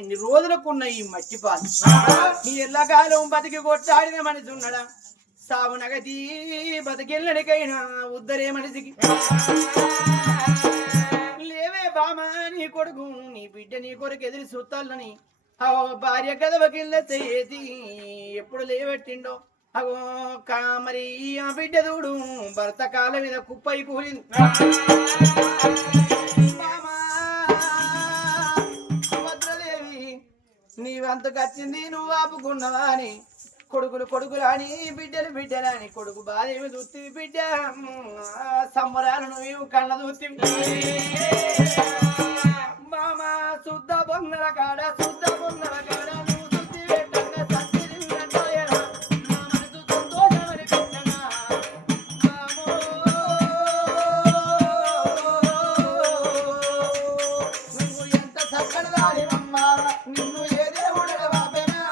ఇన్ని రోజులకున్న ఈ మట్టి పాలు ఈ ఎల్లకాలం బతికి కొట్టాడిన మనిషి ఉన్నాడా సాగు నగతి బతికెళ్ళడికైనా ఉద్దరే మనిషికి లేవే బామా నీ కొడుకు నీ బిడ్డ నీ కొడుకు ఎదురు సుత్తాలని భార్య గదవ కింద చేతి ఎప్పుడు లేవెట్టిండో అగో మరి ఆ బిడ్డ దూడు భర్త కాళ్ళ మీద కుప్పై కూలింది భద్రదేవి నీవంతకొచ్చింది నువ్వు ఆపుకున్నవా అని కొడుకులు అని బిడ్డలని కొడుకు బాధేమి చూస్తే బిడ్డ సంబరాలు నువ్వు కళ్ళ చూస్తే మామ శుద్ధ బొంగల కాడ నువ్వు శుద్ధి పెట్టంగా సత్తి సంతోషమని పెట్టనా నువ్వు ఎంత చక్కని దానివమ్మా నిన్ను ఏ దేవుడు బాబేనా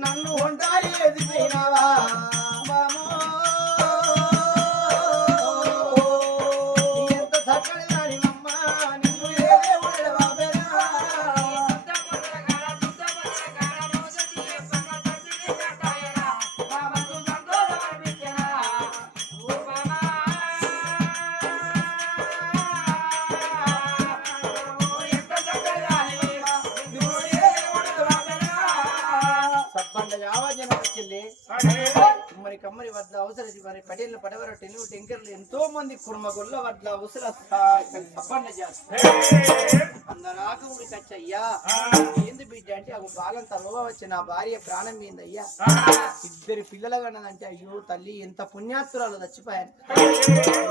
నన్ను ఉంటాయి ఎదిపోయినావా ఎంత చక్కని దానివమ్మా నిన్ను ఏ దేవుడు బాబేనా మరి కమ్మరి వడ్ల అవసర మరి పటేళ్ళ పడవర టెలుగు టెంకర్లు ఎంతో మంది కుర్మగొల్ల వడ్ల అవసర సప్పండ చేస్తారు అందరాక ఊరికి వచ్చయ్యా ఏంది బిడ్డ అంటే అవి బాలం తలవ వచ్చి నా భార్య ప్రాణం ఏందయ్యా ఇద్దరు పిల్లలు కన్నదంటే అయ్యో తల్లి ఎంత పుణ్యాత్తురాలు చచ్చిపోయాను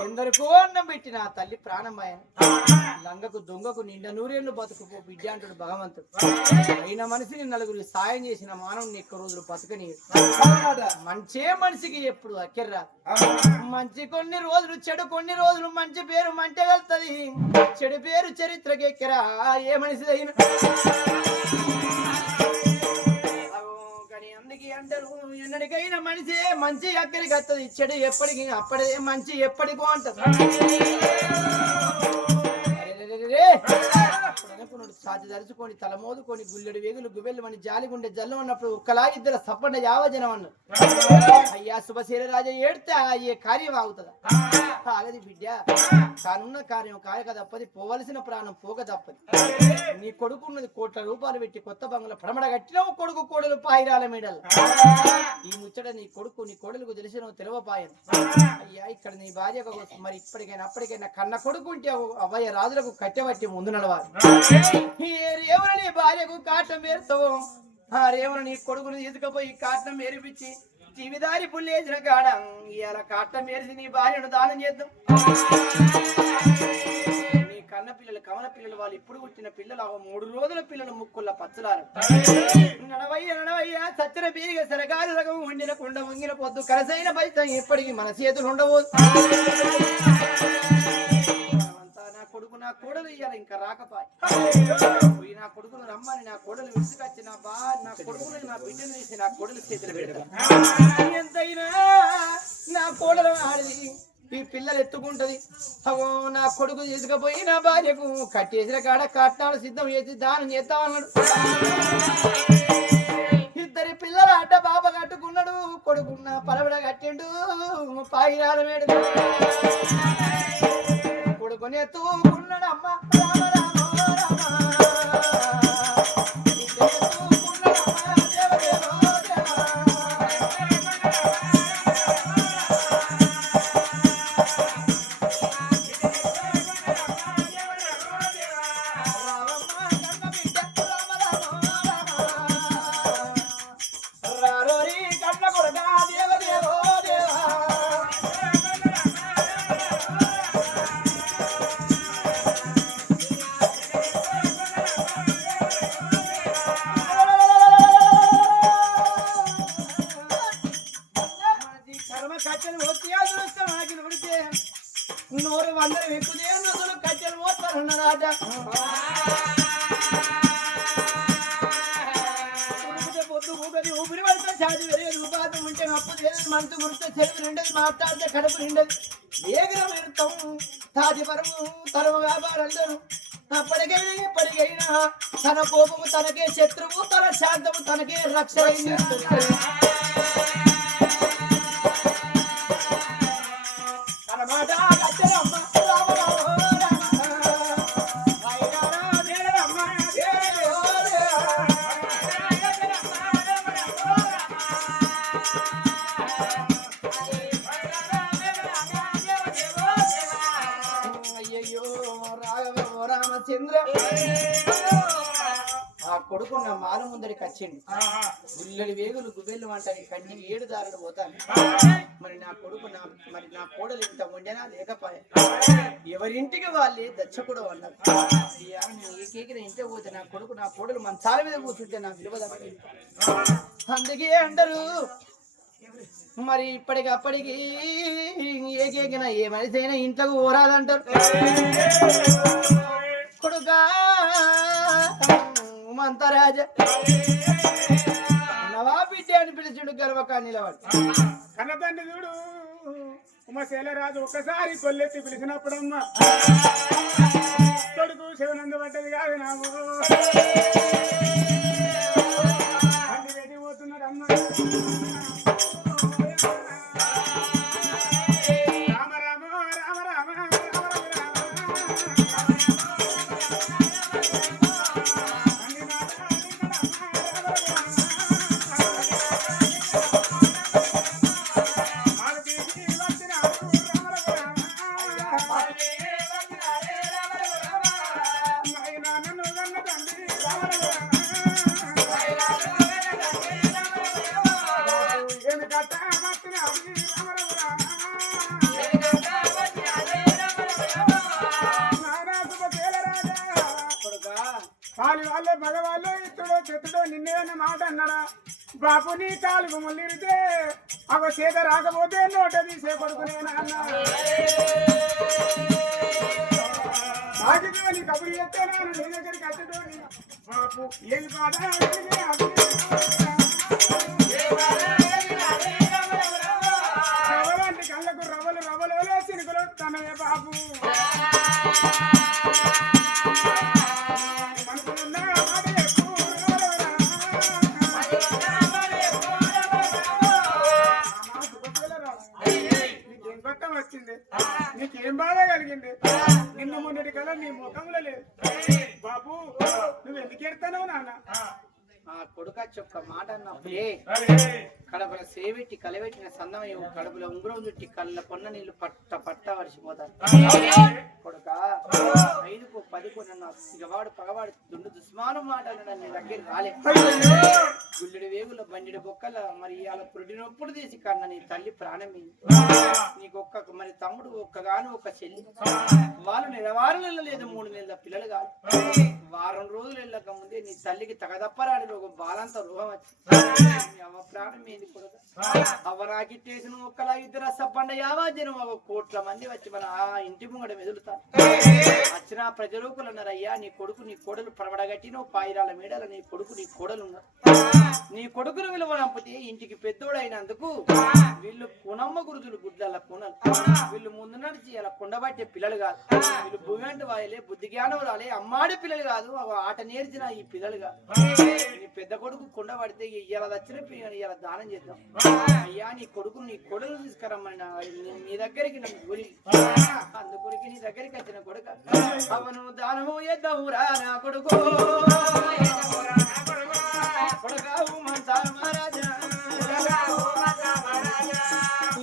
ఎందరికో అన్నం పెట్టి నా తల్లి ప్రాణం పోయాను లంగకు దొంగకు నిండా నూరేళ్లు బతుకుపో బిడ్డ అంటాడు భగవంతుడు అయిన మనిషిని నలుగురు సాయం చేసిన మానవుని ఎక్కువ రోజులు బతుకని మంచే మనిషికి ఎప్పుడు అక్కర్రా మంచి కొన్ని రోజులు చెడు కొన్ని రోజులు మంచి పేరు మంటగలుగుతుంది చెడు పేరు చరిత్రకి ఎక్కరా ఏ మనిషి అయినా కానీ అందుకే అంటారు ఎన్నడికైనా మనిషి మంచి అక్కడికి వస్తుంది చెడు ఎప్పటికి అప్పటిదే మంచి ఎప్పటికో అంటది సాధ్య తలుచుకొని తల మోదుకొని గుల్లెడు వేగులు గుబెళ్ళు అని జాలిగుండే జల్లు ఉన్నప్పుడు ఒక్కలా ఇద్దరు సప్పండ యావజనం అన్న అయ్యా శుభశీల రాజా ఏడితే అయ్యే కార్యం ఆగుతుందా ఆగది బిడ్డ కానున్న కార్యం కాయక తప్పది పోవలసిన ప్రాణం పోక తప్పది నీ కొడుకున్నది కోట్ల రూపాయలు పెట్టి కొత్త బంగ్లా పడమడ కట్టినవు కొడుకు కోడలు పాయిరాల మేడలు ఈ ముచ్చట నీ కొడుకు నీ కోడలకు తెలిసిన తెలవపాయను అయ్యా ఇక్కడ నీ భార్య మరి ఇప్పటికైనా అప్పటికైనా కన్న కొడుకు ఉంటే అవ్వయ్య రాజులకు కట్టెబట్టి ముందు నడవాలి రేవుని నీ భార్యకు కాటం వేస్తావు ఆ రేవుని నీ కొడుకును తీసుకుపోయి కాటం మేరిపించి జీవిదారి పుల్లేసిన కాడ ఇలా కాటం మేరిసి నీ భార్యను దానం చేద్దాం నీ కన్న పిల్లలు కమల పిల్లలు వాళ్ళు ఇప్పుడు పుట్టిన పిల్లలు 3 రోజుల పిల్లలు ముక్కుల పచ్చలారు నడవయ్యా సచ్చిన బీరిగా సరగారు రకం వండిన కుండ వంగిన పొద్దు కరసైన బయట ఎప్పటికీ మన చేతులు ఉండవు కొడుకు నా కోడలు ఇయ్యాలి ఇంకా రాకపోయి నా కొడుకును రమ్మని నా కోడలు విసుకొచ్చి నా కొడుకుని నా బిడ్డను తీసి నా కోడలు చేతులు పెడతా ఎంతైనా నా కోడలు ఆడది ఈ పిల్లలు ఎత్తుకుంటది అవో నా కొడుకు తీసుకుపోయి నా భార్యకు కట్టేసిన కాడ కట్నాలు సిద్ధం చేసి దానం చేస్తామన్నాడు ఇద్దరి పిల్లలు అడ్డ బాబ కట్టుకున్నాడు కొడుకున్న పలబడ కట్టిండు పాయిరాల మేడు కొడుకుని ఎత్తుకున్నాడమ్మా రామ రామ కట్టెలు వచ్చి అదృష్టం ఆకిలు ఉడితే నూరు వందలు ఎక్కుదే నదులు కట్టెలు పోతారన్నదాట పొద్దు ఊగది ఊపిరి పడితే చాటి వెరేది ఉపాధి ఉంటే అప్పు చేయదు మనసు గుర్తు చెరువు నిండది మాట్లాడితే కడుపు నిండది వేగరమెడతాం తాటి పరము తరము వ్యాపారందరూ అప్పటికైనా ఎప్పటికైనా తన కోపము తనకే శత్రువు తన శాంతము తనకే రక్షణ అన్నమాట రామచంద్ర ఆ కొడుకు నా మాల ముందరికి వచ్చింది గుల్లడి వేగులు గుబెళ్ళు అంటాయి కన్నికి 7 దారులు పోతాను మరి నా కొడుకు నా కోడలు ఇంత వండెనా లేకపోయా ఎవరింటికి వాళ్ళే దచ్చకూడ అన్నారు నేను ఏకైకిన ఇంటికి పోతే నా కొడుకు నా కోడలు మంచాల మీద కూర్చుంటే నా విలువ అందుకే అంటారు మరి ఇప్పటికప్పటికి ఏకేకిన ఏ మనిషి అయినా ఇంట్లోకి ఓరాదంటారు కొడుకా మంతరాజ నవా బిడ్డ అని పిలిచిండు గర్వకా నిలబడి కన్నతండ్రి చూడు ఉమశైలరాజు ఒక్కసారి కొల్లెత్తి పిలిచినప్పుడమ్మా కొడుకు శివనందు పడ్డది కాదు నాము అన్ని వెళ్ళిపోతున్నాడు అమ్మ వాళ్ళే మగవాళ్ళు ఇతడు చెట్టుడో నిన్నేదన్న మాట అన్నాడా బాపు నీ కాలుకు ముళ్ళిరితే అవ చేత రాకపోతే నోట తీసే కొడుకునేనా అన్నా నీ కబురు చెప్తే నాను నీ దగ్గరికి వచ్చేటోని బాపు ఏది బాధ రవలాంటి కళ్ళకు రవలు రవలో చినుకులు తనయే బాపు నీకేం బాధ కలిగింది నిన్న మొన్నటి కల నీ ముఖంలో లేదు బాబు నువ్వు ఎందుకు ఎడతావు నాన్న కొడుక చొక్క మాట అన్నప్పుడే కడపల సేవెట్టి కలవెట్టిన సన్నమయ్య కడుపులో ఉంగురం చుట్టి కళ్ళ కొన్న నీళ్లు పట్ట పట్ట వడిచిపోతారు కొడుక 5కో 10కో నన్ను ఇగవాడు పగవాడు దుండు దుస్మానం మాటలు నీ దగ్గర రాలే గుల్లెడి వేగుల బండిడి బొక్కల మరి అలా పురిటినప్పుడు తీసి కన్న నీ తల్లి ప్రాణం నీకు మరి తమ్ముడు ఒక్కగాను ఒక చెల్లి వాళ్ళు నెలవారు నెలలు లేదు 3 నెలల పిల్లలు కాదు వారం రోజులు వెళ్ళక ముందే నీ తల్లికి తగదప్పరాని రోగం బాలంతా రోగం వచ్చి అవ ప్రాణం ఏంది కొడుక అవ రాకిట్టేసిన ఒక్కలా ఇద్దరు సప్పండ యావాజనం 1 కోట్ల మంది వచ్చి మన ఆ ఇంటి ముంగడ మెదులుతారు వచ్చిన ప్రజలోకులు అన్నారు అయ్యా నీ కొడుకు నీ కోడలు పరవడగట్టి నువ్వు పాయిరాల మేడల నీ కొడుకు నీ కోడలు ఉన్నారు నీ కొడుకును విలువనంపితే ఇంటికి పెద్దోడైనందుకు వీళ్ళు కునమ్మ గురుతులు గుడ్ల కునలు వీళ్ళు ముందు నడిచి అలా కొండబట్టే పిల్లలు కాదు వీళ్ళు భూమి వాయలే బుద్ధి జ్ఞానం రాలే అమ్మాడి పిల్లలు కాదు ఆట నేర్చిన ఈ పిల్లలు కాదు నీ పెద్ద కొడుకు కొండ పడితే ఇలా వచ్చిన ఇలా దానం చేద్దాం అయ్యా నీ కొడుకు నీ కొడుకు తీసుకురమ్మని నీ దగ్గరికి నన్ను గురి అందుకొరికి నీ దగ్గరికి వచ్చిన కొడుక అవను దానము చేద్దామురా నా కొడుకు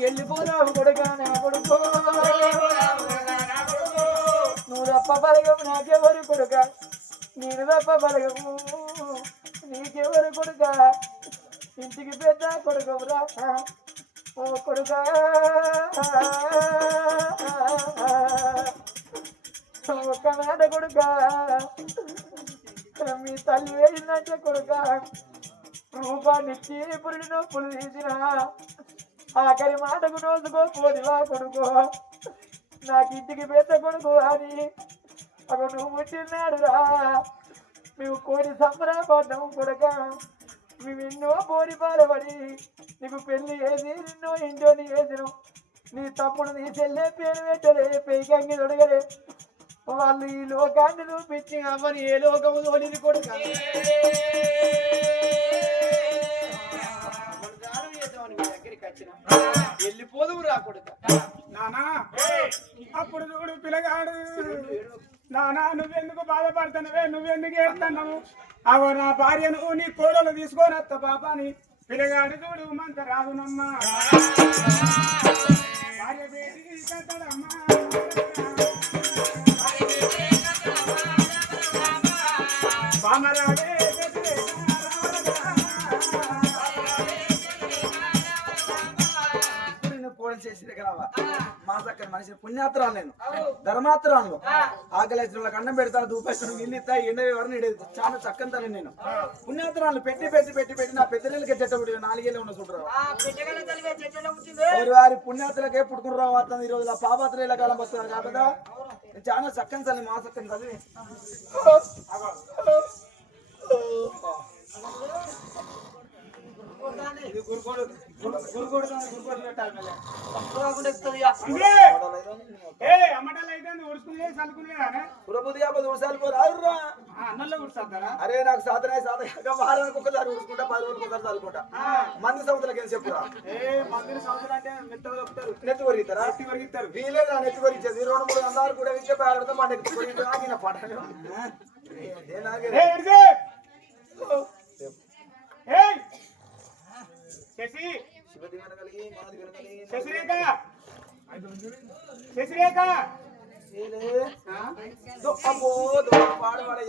వెళ్ళిపోరావు కొడుక నా కొడుకు నువ్వు తప్ప బలగము నాకెవరు కొడుక నేను తప్ప బలగము నీకెవరు కొడుక ఇంటికి పెద్ద కొడుకురా ఓ కొడుక ఒక్క మాట కొడుక మీ తల్లి వేసిందంటే కొడుక రూపాన్ని పురిడి నొప్పులు తీసిన ఆఖరి మాటకు నోసుకో పోదివా కొడుకు నాకు ఇంటికి పెద్ద కొడుకు అని అక్కడ నువ్వు పుట్టినాడు రా మేము కోడి సంబరపడ్డాము కొడక మేము ఎన్నో కోడి బాధపడి నీకు పెళ్లి చేసి నిన్నో ఇంటోని చేసినాం నీ తమ్ముడు నీ చెల్లె పేరు పెట్టలే పెయికంగి తొడగలే వాళ్ళు ఈ లోకాన్ని చూపించి అమ్మని ఏ లోకము తోలిది కొడుక వెళ్ళిపోదు రా కొడుక నానా అప్పుడు చూడు పిల్లగాడు నానా నువ్వెందుకు బాధపడుతున్నావే నువ్వెందుకు ఏడుతున్నావు అవో నా భార్యను నీ కోడలు తీసుకొని వస్తా పాపాని పిల్లగాడు చూడు మంత రాదునమ్మా భార్య బేటికి కట్టడమ్మా బామరాడే చేసి దగ్గర మా చక్కని మనిషి పుణ్యాత్రాలు నేను ధర్మాత్రాలు ఆకలి వాళ్ళకి అన్నం పెడతాను దూపేస్తాను ఇల్లు ఇస్తా ఎండ ఎవరిని చాలా చక్కని తల్లి నేను పుణ్యాత్రాలు పెట్టి పెట్టి పెట్టి పెట్టి నా పెద్దలకి చెట్ట పుట్టి 4 ఏళ్ళు ఉన్న చూడరు వారి పుణ్యాత్రలకే పుట్టుకుని రావుతుంది ఈ రోజు ఆ పాపాత్రేల కాలం వస్తున్నారు కాబట్టి చాలా చక్కని తల్లి మా చక్కని తల్లి అరే నాకు సాధన వారానికి ఒకసారి ఊరుకుంటా 10 రోజులకు ఒకసారి చదువుకుంటా మంది సంవత్సరాలకి ఏం చెప్పురా మందిని సంవత్సరం అంటే నెత్తి కొరిగిస్తారా వీలేదా నెత్తి కొరిగించేది 2-3 అందరు కూడా విచ్చే పేడతో మా నెత్తి కొరిగిన పాట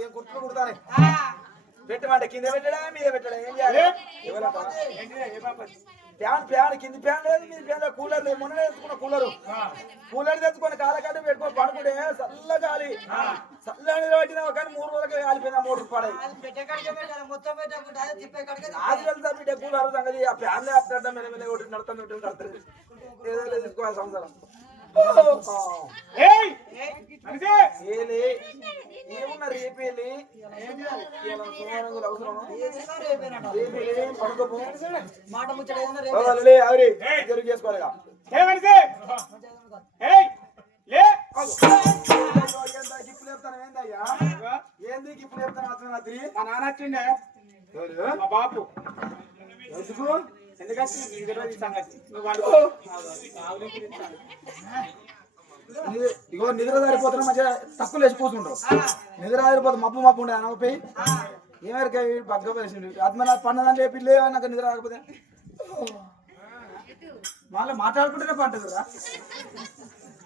ఏం కుట్లు కుడతానే పెట్టమంటే కింద పెట్టడా మీద పెట్టడా ఏం చేయాలి ఫ్యాన్ కింది ఫ్యాన్ లేదు మీ ఫ్యాన్ కూలర్ లేదు మొన్న తెచ్చుకున్న కూలర్ తెచ్చుకొని కాలకట్టు పెట్టుకొని పడుకుంటే చల్ల గాలి చల్లని పట్టినా కానీ 3 రోజులకి కాలిపోయినా 3 రూపాయలు బిడ్డ కూలర్ సంగతి ఆ ఫ్యాన్ లేకపోతే మెల్లమెల్ల ఒకటి నడుతుంది ఏదో లేదు తీసుకోవాలి సంవత్సరం ఏమున్నా రేపేలి మాట ముచ్చట చేసుకోవాలి గిప్పులు చెప్తాను ఏందయ్యా ఏంది గిప్పులు చెప్తాను అర్ధరాత్రి మా నాన్న వచ్చిండే మా బాపు ఎందుకు ఇగో నిద్ర సరిపోతున్నా మంచిగా తక్కువ లేచి కూర్చుంటావు నిద్ర సరిపోతుంది మబ్బు ఉండే అనపై ఏమరికా బగ్గ వేసిండు అది మన పండదని చెప్పి లేవా నాకు నిద్ర రాకపోతే మళ్ళీ మాట్లాడుకుంటేనే పంటదురా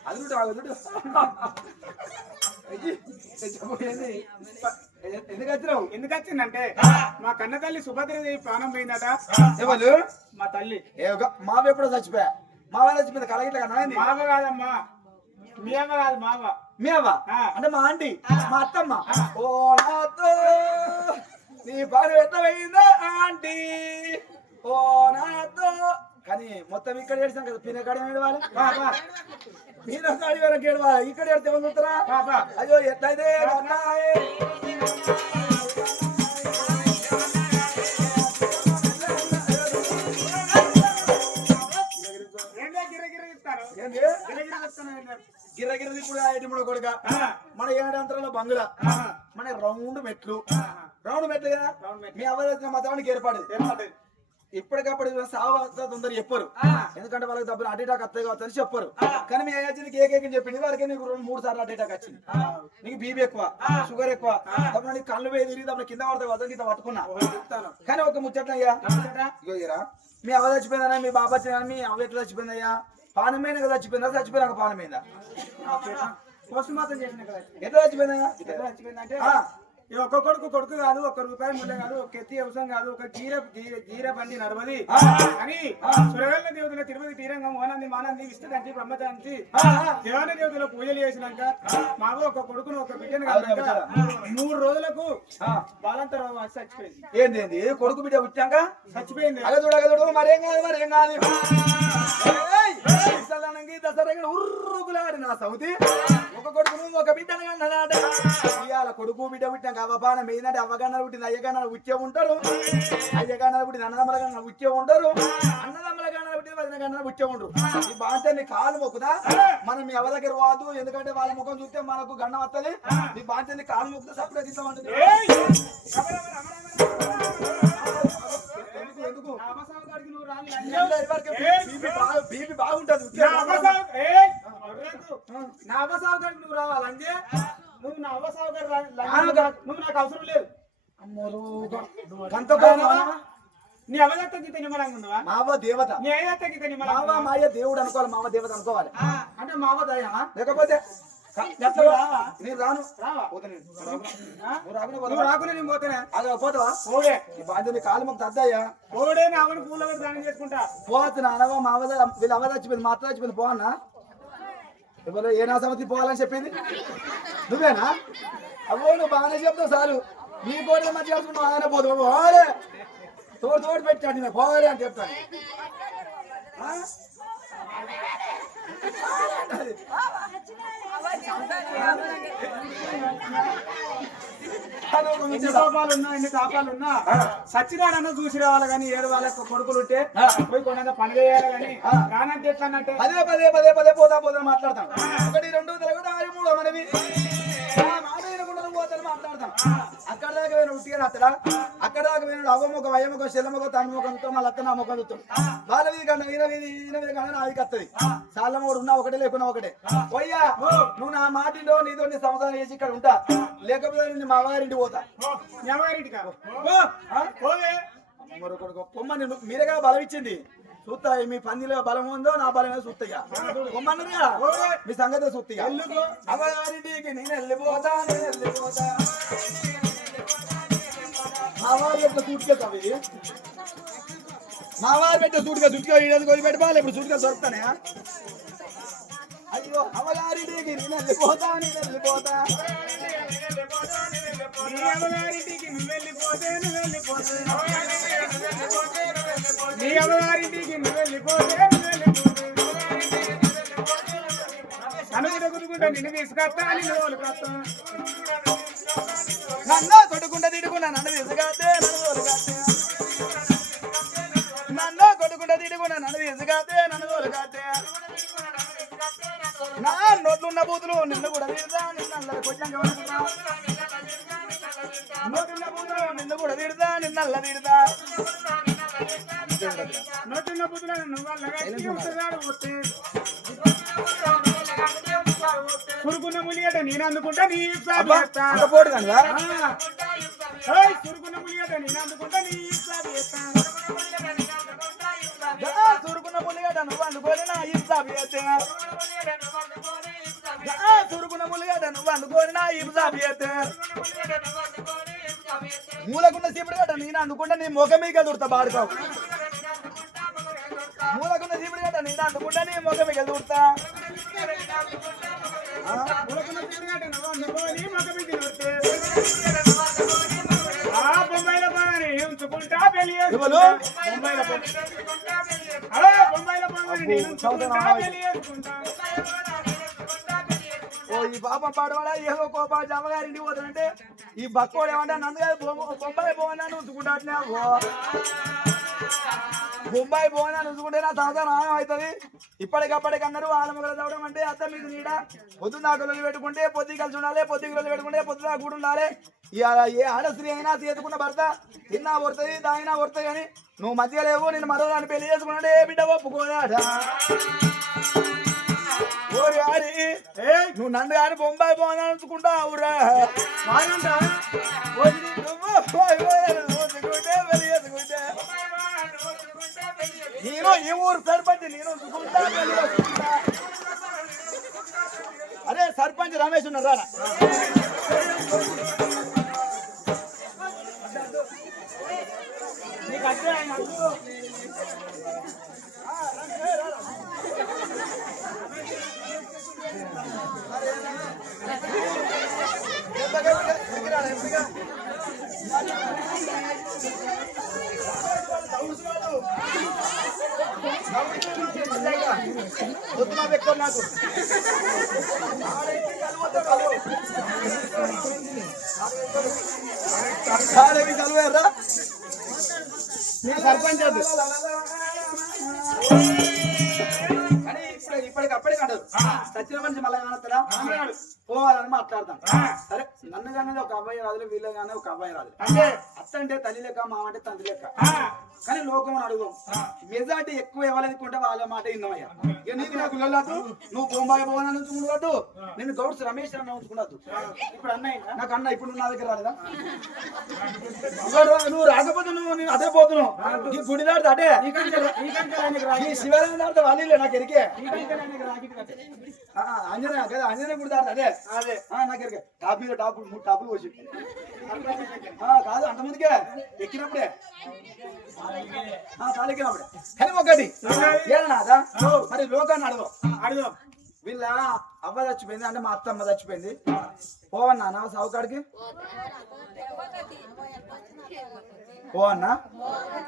అది ఎందుకు వచ్చిందంటే మా కన్న తల్లి సుభద్రదేవి ప్రాణం పోయిందట ఎవరు మా తల్లి మావ ఎప్పుడో చచ్చిపోయా మావ చచ్చిపోయింది కలగిట్లా కన్నా మావ కాదమ్మా మీ అమ్మ కాదు మావ మీ అవ్వ అంటే మా ఆంటీ మా అత్తమ్మ ఓ నాతో నీ పాడు ఎట్లా పోయిందా ఆంటీ ఓ నాతో కానీ మొత్తం ఇక్కడ ఏడ్చాం కదా పినకాడ ఏడవాలి పినకాడి వరకు ఏడవాలి ఇక్కడ ఏడితే చూస్తారా అయ్యో ఎట్లయితే గిరగిరి ఇప్పుడు ఐటమ్ కొడుక మన 7 అంతరంలో బంగులా మన రౌండ్ మెట్లు కదా మీ అవ్వ మతానికి ఏర్పాటు ఇప్పటికప్పుడు తొందర చెప్పరు ఎందుకంటే వాళ్ళకి డబ్బులు అడ్డేటాక్ వస్తాయి కావచ్చు చెప్పరు కానీ మీ అయ్యానికి ఏకేకని చెప్పింది వారికి నీకు 2-3 సార్లు అడ్డేటాక్ వచ్చింది నీకు బీపీ ఎక్కువ షుగర్ ఎక్కువ తప్పుడు నీకు కళ్ళు వేయి తిరిగి తప్పుడు కింద పడతాయి వద్ద కింద పట్టుకున్నా కానీ ఒక ముచ్చట అయ్యా ఇగోరా మీ అవ్వ చచ్చిపోయిందా మీ బాబా వచ్చిందా మీ అవ్వ ఎట్లా చచ్చిపోయిందయ్యా పానమైన చచ్చిపోయిందా చచ్చిపోయినాక పానమైందా పోస్ట్ మార్టం చేసిన కదా ఎట్లా చచ్చిపోయిందంటే ఒక్క కొడుకు కాదు 1 రూపాయి ముళ్ళ కాదు ఒక ఎత్తి అవసరం కాదు ఒక జీర బండి నడవది అని సురగల్ల దేవతల తిరుపతి తీరంగం ఓనంది మానంది విష్ణుదంచి బ్రహ్మదంచి దేవాన దేవతల పూజలు చేసినాక మాకు ఒక కొడుకును ఒక బిడ్డను కనుక 3 రోజులకు బాలంతర చచ్చిపోయింది ఏంది కొడుకు బిడ్డ పుట్టాక చచ్చిపోయింది అగదుడు మరేం కాదు సరగా ఉర్రుగులాడి నా సౌతి ఒక కొడుకును ఒక బిడ్డను కన్నాడు. ఇవాళ కొడుకు బిడ్డ పుట్టిన అవపానం ఏంటంటే అవ్వగన్నారు పుట్టిన అయ్యగన్నారు ఉచ్చే ఉంటారు, అయ్యగన్నారు పుట్టిన అన్నదమ్మల కన్నా ఉచ్చే ఉంటారు, అన్నదమ్మల కన్నా పుట్టిన వదిన కన్నా ఉచ్చే ఉండరు. ఈ బాంచని కాలు మొక్కుదా మనం మీ ఎవరి దగ్గర పోదు, ఎందుకంటే వాళ్ళ ముఖం చూస్తే మనకు గండం వస్తుంది. ఈ బాంచని కాలు మొక్కుదా సపరేట్ ఇస్తామంటుంది. ఎందుకు బీపీ బాగుంటది. నా అవ్వసావుగారికి నువ్వు రావాలంటే నువ్వు నా అవ్వసావుగారు నువ్వు నాకు అవసరం లేదు. నీ అవదత్త గీత నిమ్మలంగా ఉన్నావా? మావ దేవత, నీ అయ్యత్త గీత మావ నిమ్మలంగా మాయ దేవుడు అనుకోవాలి, మావ దేవత అనుకోవాలి. అంటే మావ దయ లేకపోతే నేను రాను. రావా? నువ్వు రాకుండా నేను పోతేనే అదే పోతావా? పోడే ఈ బాధ్యత కాలు మాకు తద్దయ్యా. పోడే నావని పూల దానం చేసుకుంటా పోతున్నా అనవా మావ వీళ్ళు అవ్వ చచ్చిపోయింది, మా అత్త చచ్చిపోయింది. పోవన్నా ఎవరు ఏ నా సమతి పోవాలని చెప్పింది నువ్వేనా? అవ్వో నువ్వు బాగానే చెప్తావు సారు. నీ కోడి మంచిగా చేసుకుంటావు, ఆయన పోదు పోలే తోడు పెట్టాడు నేను పోలే అని చెప్తాను. ఎన్ని తాపాలున్నా సచ్చిదానన్న చూసి రావాలి కానీ ఏడు వాళ్ళకి కొడుకులు ఉంటే పోయి కొంత పని చేయాలి కానీ రానంటే ఎట్లా అన్నట్టే పదే పదే పదే పదే పోతా మాట్లాడతాం. 1 2 3 6 మనవి మాట వినకుండా పోతాను మాట్లాడతాం. అక్కడ దాకా వేరు ఉట్టిగా అత్తడా, అక్కడ దాకా వేరు అవ్వముఖ వయ్యముఖ శిలముఖ తన్ముఖంతో మళ్ళీ అత్త నా ముఖం చూస్తాం. వాళ్ళ వీధి కన్నా ఈయన వీధి కన్నా నాది కత్తది. చాలా మూడు ఉన్నా ఒకటే లేకున్నా ఒకటే. పోయ్యా నువ్వు నా మాటిలో నీతో నీ సంసారం చేసి ఇక్కడ ఉంటా, లేకపోతే నేను మా అమ్మగారింటి పోతా. మరొకడు పొమ్మని మీరేగా బలం ఇచ్చింది చూస్తా. మీ పందిలో బలం ఉందో నా బలమే చూస్తాయిగా. పొమ్మన్నదిగా మీ సంగతి చూస్తాయిగా. అమ్మగారింటికి నేను వెళ్ళిపోతా, మా వారు ఎట్లా సూట్కేస్ అవి మా వారు పెట్టే సూట్గా పెట్టాలి. ఇప్పుడు సూట్గా దొరుకుతానే. అయ్యో అమ్మగారింటికి నేను వెళ్ళిపోతా నీ అమ్మగారింటికి నువ్వు వెళ్ళిపోతే అనుకుంటా కుదుకుంటా నిన్ను తీసుకొస్తా నిన్ను తోలుకొస్తా. నన్ను కొట్టుకుంటా తిడుకున్నా నన్ను తీసుకొస్తే నన్ను కొట్టుకుంటా తిడుకున్నా నన్ను తీసుకొస్తే నన్ను తోలుకొస్తే నా నోట్లున్న బూతులు నిన్ను కూడా తిడతా, నిన్ను కొంచెం నోట్లున్న బూతులు నిన్ను కూడా తిడతా, నిన్నల్ల తిడతా. నోటున్న బుద్ధులు సురుకున్న ములిగట నేను అందుకుంటా నీ పోడు కనుక సురుకున్న ములిగట నేను అందుకుంటా నీ చురుకున్న ములిగట నువ్వు అందుకొని నా ఇబ్సాబ్ చేస్తా. చురుకున్న ములిగట నువ్వు అందుకొని నా ఇబ్సాబ్ చేస్తా. మూలకున్న సీపుడు గట నేను అందుకుంటా నీ ముఖమీక దూడతా బాడుకావు. మూలకున్న సీపుడు గట నేను అందుకుంటా నీ ముఖమీక దూడతా. బొంబాయిలో బాగానే ఉంచుకుంటా పెళ్లి బొంబాయిలో బాగానే చేసుకుంటా. ఓ ఈ పాప పాడవాడా ఏదో కోపా జమ్మగారింటికి పోతానంటే ఈ బక్కోడు ఏమంటా నన్ను బొంబాయి పోవన్నా ఉంచుకుంటా. బొంబాయి పోవన్నా ఉంచుకుంటే నా తాత నాయం అవుతుంది. ఇప్పటికప్పటికి అన్నారు వాళ్ళ మొగలు చదవడం అంటే అత్త మీద నీడ. పొద్దున్న గొల్లు పెట్టుకుంటే పొద్దు కలిసి ఉండాలి, పొద్దుకి గొల్లు పెట్టుకుంటే పొద్దున కూడా ఉండాలి. ఏ ఆడస్త్రీ అయినా చేతుకున్న భర్త తిన్నా పడుతుంది, తాగినా పడుతుంది. కానీ నువ్వు మధ్య లేవు, నేను మరో దాన్ని పెళ్లి చేసుకున్నాడే బిడ్డ ఒప్పుకోదాట. నువ్వు నన్ను కానీ బొంబాయి పోవాలనుకుంటావురా. నేను ఈ ఊరు సర్పంచ్, నేను అరే సర్పంచ్ రమేష్ ఉన్నారా? నీకు అట్లే ఆయన పొద్దున పెట్టుకో నాకు కలువేరా సర్పంచ్ వద్దు. కానీ ఇప్పటికప్పటికి అంటారు సచిన మనిషి మళ్ళీ కానొస్తారా పోవాలని మాట్లాడతాం. సరే నన్ను కానీ ఒక అబ్బాయి రాదులే, వీళ్ళు కానీ ఒక అబ్బాయి రాదు. అత్త అంటే తల్లి లెక్క, మామ అంటే తండ్రి లెక్క. కానీ లోకం అని అడుగు మెజార్టీ ఎక్కువ ఇవ్వాలనుకుంటే వాళ్ళ మాట విన్నామయ్యా. ఇక నీకు నాకు వెళ్ళదు, నువ్వు బొంబాయి పోవాలని ఉంచుకున్నాడు, నేను గౌడ్స్ రమేష్ అన్న ఉంచుకున్నాడు. ఇప్పుడు అన్నయ్య నాకు అన్న ఇప్పుడు నా దగ్గర రాలేదా? నువ్వు రాకపోతే నువ్వు నేను అదే పోతున్నావు. ఈ గుడి దాడితే అదే ఈ శివాలయం దాడితే వాళ్ళు నాకు ఎరికే అంజనా కదా, అంజనా గుడి దాడితే అదే అదే నాకు ఎరికే. టాప్ మీద టాప్ 3 టాపులు పోసి కాదు అంత ముందుకే ఎక్కినప్పుడే తాలెక్కినప్పుడే. కానీ ఒకటి ఏనాదా మరి లోకాన్ని అడుగు వీళ్ళ అవ్వ చచ్చిపోయింది అంటే మా అత్తమ్మ చచ్చిపోయింది, పోవన్నా నా సావుకాడికి పోవన్నా.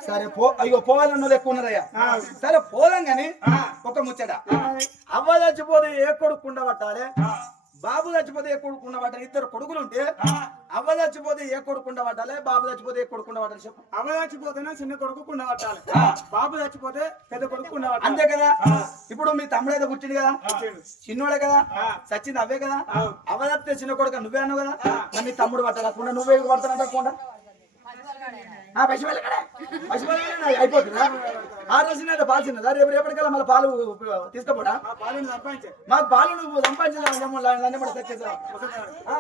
సరే అయ్యో పోవాలన్న ఎక్కువ ఉన్నారయ్యా. సరే పోదాం గాని ఒక ముచ్చట, అవ్వ చచ్చిపోతే ఏ కొడుకు ఉండబట్టాలి, బాబు చచ్చిపోతే ఏ కొడుకు ఉండబట్టాలి. 2 కొడుకులు ఉంటే అవ్వ చచ్చిపోతే ఏ కొడుకు ఉండబట్టాలి, బాబు చచ్చిపోతే ఏ కొడుకు ఉండబట్టాలి చెప్పు. అవ్వ చచ్చిపోతేనే చిన్న కొడుకు ఉండబట్టాలి, బాబు చచ్చిపోతే పెద్ద కొడుకు ఉండబట్టాలి. అంతే కదా. ఇప్పుడు మీ తమ్ముడు అయితే పుట్టింది కదా, చిన్నోడే కదా, చచ్చింది అవే కదా. అవ్వ చచ్చితే చిన్న కొడుకు నువ్వే అన్నావు కదా, మరి నీ తమ్ముడు పట్టాలకుండా నువ్వే పడతానంటకుండా అయిపోతుందా? 6 రోజులైతే పాలు చిన్నదా, రేపటికల్లా మళ్ళీ పాలు తీసుకపోడా? మాకు పాలు నువ్వు సంపాదించదా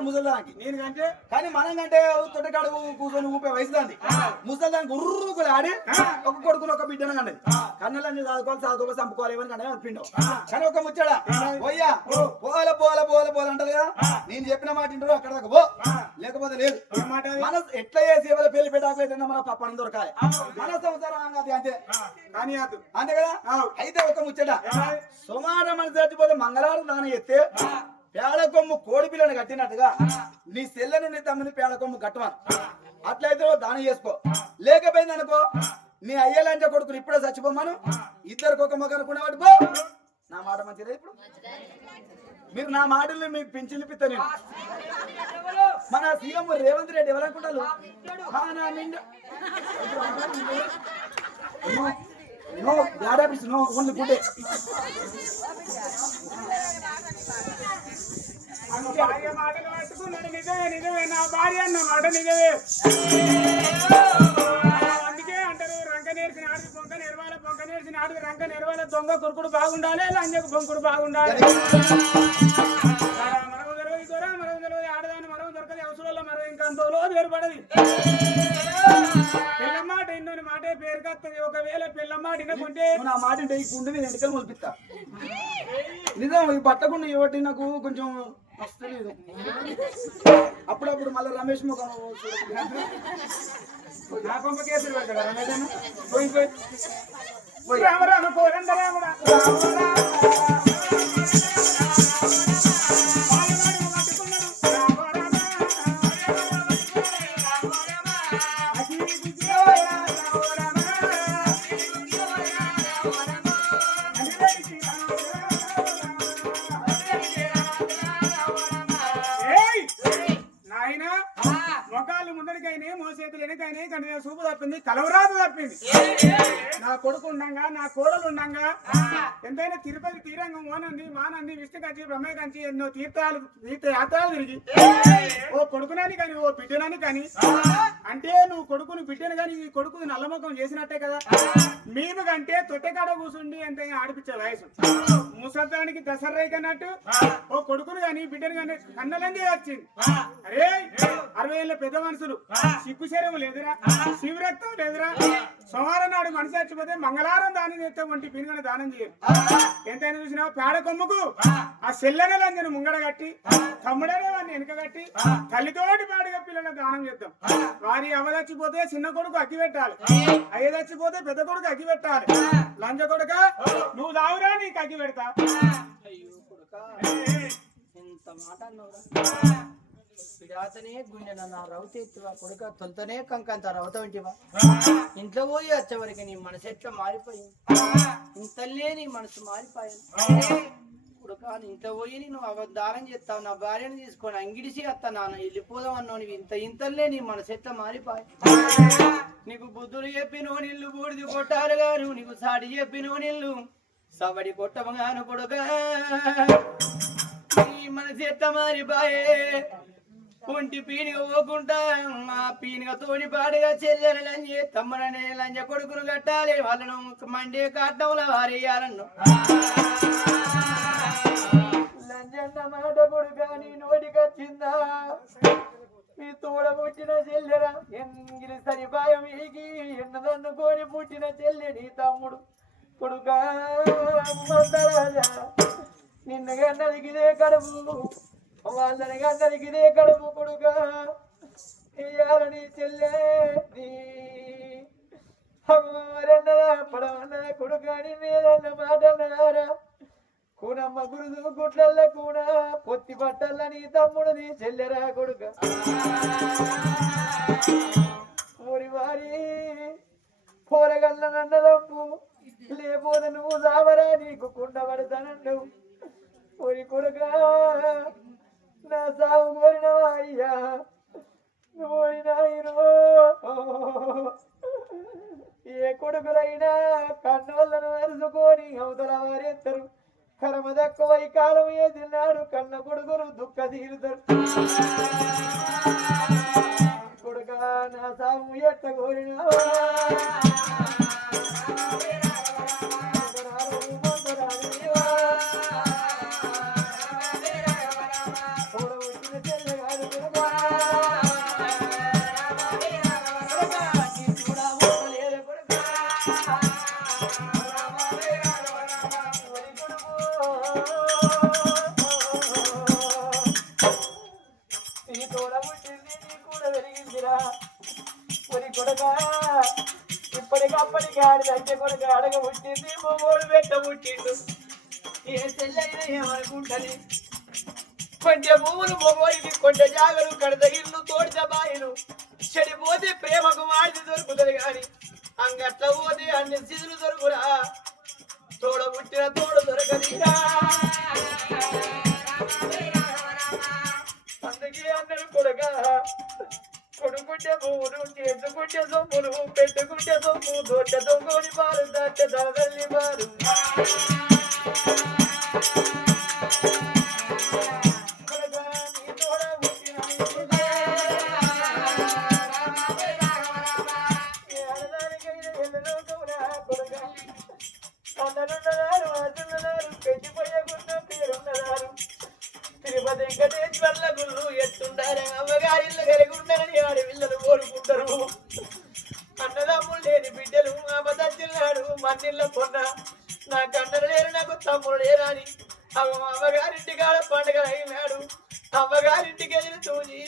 ముసలిదానికి నేను కంటే. కానీ మనం కంటే తొట్టకాడు కూర్చొని ఊపే వయసు దాన్ని ముసలిదానికి ఉర్రుకులు ఆడి ఒక కొడుకుని ఒక బిడ్డను కన్నది. కన్నెలన్నీ చదువుకోవాలి చంపుకోవాలి ఏమని కంటే పిండం. కానీ ఒక ముచ్చాడా పోయ్యా పోల అంటారు కదా, నేను చెప్పిన మాట ఇంటారు అక్కడ దాకా పో, లేకపోతే లేదు. మన ఎట్లా చేసి ఎవరి పెళ్లి పెట్టాకైతే మన పప్పని దొరకాలి, మన సంసారం అది అంతే. కానీ అంతే కదా. అయితే ఒక ముచ్చట, సోమవారం మన చచ్చిపోతే మంగళవారం దానం ఎత్తే పేడ కొమ్ము కోడి పిల్లని కట్టినట్టుగా నీ సెల్లను నీ తమ్ముని పేడ కొమ్ము కట్టమను. అట్లయితే దానం చేసుకో. లేకపోయింది అనుకో నీ అయ్యలంటే కొడుకుని ఇప్పుడే చచ్చిపోమను, 2 ఒక మొక్క అనుకునే వాటి పో. నా మాట మంచిదే. ఇప్పుడు మీరు నా మాటల్ని మీకు పింఛన్లు పిత్త. నేను మన సీఎం రేవంత్ రెడ్డి ఎవరనుకుంటారు? No bad habits, no only good. భార్య మాటలు పట్టుకున్నాడు, నిజమే నిజమే, నా భార్య అన్న మాట నిజమే. అందుకే అంటారు రంక నేర్చిన ఆడికి పొంక నెరవాల, పొంక నేర్చిన ఆడికి రంక నెరవాల. దొంగ కొరుకుడు బాగుండాలి, లంజకు బొంకుడు బాగుండాలి. మరవ తెలియదు దొర, మరవ తెలియదు ఆడదాన్ని, మరవ దొరకదు అవసరంలో, మరవ ఇంకా అంతలో ఏర్పడది. పిల్లమాట ఇందని మాటే పేరు కత్తది. ఒకవేళ పిల్లమాట వినకుంటే నా మాట అంటే ఈ గుండె మీద ఎంటికలు మొలిపిస్తా. నిజం ఈ పట్టకుండా ఇవ్వటి నాకు కొంచెం వస్తలేదు. అప్పుడప్పుడు మళ్ళీ రమేష్ ముఖం నా కొంప కేసులు పెడతాడు రమేష్. పోయి రామ రామ కోరండ రామ సూపు తప్పింది, కలవరాదు తప్పింది. నా కొడుకు ఉండంగా, నా కోడలు ఉండంగా, ఎంతైనా తిరుపతి తీరంగం ఓనంది, మానంది, విష్ణు కంచి, బ్రహ్మ కంచి ఎన్నో తీర్థయాత్రలు తిరిగి ఓ కొడుకునని కానీ ఓ బిడ్డనని కానీ అంటే నువ్వు కొడుకును బిడ్డను కానీ ఈ కొడుకు నల్లముఖం చేసినట్టే కదా. మేము కంటే తొట్టెకాడ కూర్చుండి ఎంతైనా ఆడిపించే వయసు. ముసల్తానికి దసరా కన్నట్టు ఓ కొడుకును కానీ బిడ్డను కానీ కన్నలందే వచ్చింది. అరే 60 ఏళ్ళ పెద్ద మనుషులు సిగ్గు శరీరం లేదురా, శివరక్తం లేదురా. సోమవారం నాడు మనిషి చచ్చిపోతే మంగళవారం దానం చేస్తే ఒంటి పినుగన దానం చేయరు. ఎంతైనా చూసినా పేడ కొమ్ముకు ఆ సెల్లనే లంజను ముంగడ కట్టి, తమ్ముడనే వాడిని వెనుక కట్టి, తల్లితోటి పాడుగా పిల్లలకు దానం చేద్దాం. వారి అవ్వ చచ్చిపోతే చిన్న కొడుకు అగ్గి పెట్టాలి, అయ్య చచ్చిపోతే పెద్ద కొడుకు అగ్గి పెట్టాలి. లంజ కొడుక నువ్వు దావురా, నీకు అగ్గి పెడతా. అయ్యో కొడుకా ఎంత మాట అన్నావురా. పిడాతనే గుండె నా రౌత ఎత్తువా కొడుక, తొలతనే కంకంత రౌత వింటివా. ఇంట్లో పోయి వచ్చేవరకు నీ మనసు ఎట్లా మారిపోయింది. ఇంతలేని నీ మనసు మారిపోయాను ఇప్పుడు కానీ ఇంత పోయి నువ్వు దానం చేస్తావు నా భార్యను తీసుకొని అంగిడిసి వస్తా నాన్న వెళ్ళిపోదాం అన్నావు ఇంతలే నీ మనసు ఎట్లా మారిపోయి నీకు బుద్ధులు చెప్పినో నిల్లు బూడిది కొట్టాలుగాను నీకు సాటి చెప్పినో నిల్లు సబడి కొట్టమగాను కొడుగా నీ మనసు ఎట్లా మారిపోయే ఒంటి పీనిగా పోకుండా మా పీనిగా తోడి పాడిగా చెల్లెల లంజే తమ్మనే లంజ కొడుకును కట్టాలి వాళ్ళను మండే కాటంలో వారేయాలను లంజన్న మాట కొడుక నీ నోటికొచ్చిందా మీ తోడ పుట్టిన చెల్లెరా ఎంగిలి సరిపాయం ఈగి ఎన్నదన్నుకొని పుట్టిన చెల్లె నీ తమ్ముడు కొడుక మందరాజా నిన్నగన్నదిగిదే కడుపు వాళ్ళని గన్నదిగిదే కడుపు కొడుక ఇయ్యాలని చెల్లె నీ రెండరా పడవన్న కొడుక నీ మీదన్న మాటన్నారా కూనమ్మ గురుదు గుట్లల్ల కూన పొత్తి పట్టల్ల నీ తమ్ముడు నీ చెల్లెరా కొడుక ఊరి వారి పోరగల్ల నన్నదప్పు లేకపోతే నువ్వు సావరా నీకు కుండ పడతానన్ను ఊరి కొడుక నా సాగు కోరినవా అయ్యా ఊరి నాయనో ఏ కొడుకులైనా కన్నోళ్ళను అరుచుకొని అవతల వారెత్తరు కరమ దక్కువ ఈ కాలం ఏ తిన్నాడు కన్న కొడుకును దుఃఖ తీరుతారు కొడుక నా సాగు ఎట్ట కోరినావా ఇప్పటికప్పటికి ఆడి దగ్గర కొడుకు అడగ పుట్టింది మొగోడు పెట్ట పుట్టిండు ఏ చెల్లైనా ఏమనుకుంటని కొంచెం భూములు మొగోడికి కొంచెం జాగలు కడత ఇల్లు తోడిత బాయిలు చెడిపోతే ప్రేమకు వాడిది దొరుకుతుంది కాని అంగట్ల పోతే అన్ని స్థితులు దొరుకురా తోడ పుట్టిన తోడు దొరకదిరా అందుకే అన్నడు కొడుక కొడుకుంటే భూములు చేసుకుంటే సొమ్ములు పెట్టుకుంటే సొమ్ము దొడ్డ దొంగని పాలు దట్ట దళదల్లి పాలు అందరున్నదారు అదున్నదారు పెట్టిపోయకుండా పేరున్నదారు తిరుపతి వెంకటేశ్వర్ల గుళ్ళు ఎత్తుండారు అమ్మగారిల్లు కలిగి ఉండాలని ఆడపిల్లలు కోరుకుంటారు అన్నదమ్ములు లేని బిడ్డలు అమ్మదచ్చిన్నాడు మన్నిళ్ళ పొన్న నా కన్నలు లేరు నాకు తమ్ముడు లేరా అని అమ్మగారింటి కాడ పండుగ అయినాడు అమ్మగారింటికి వెళ్ళి చూసి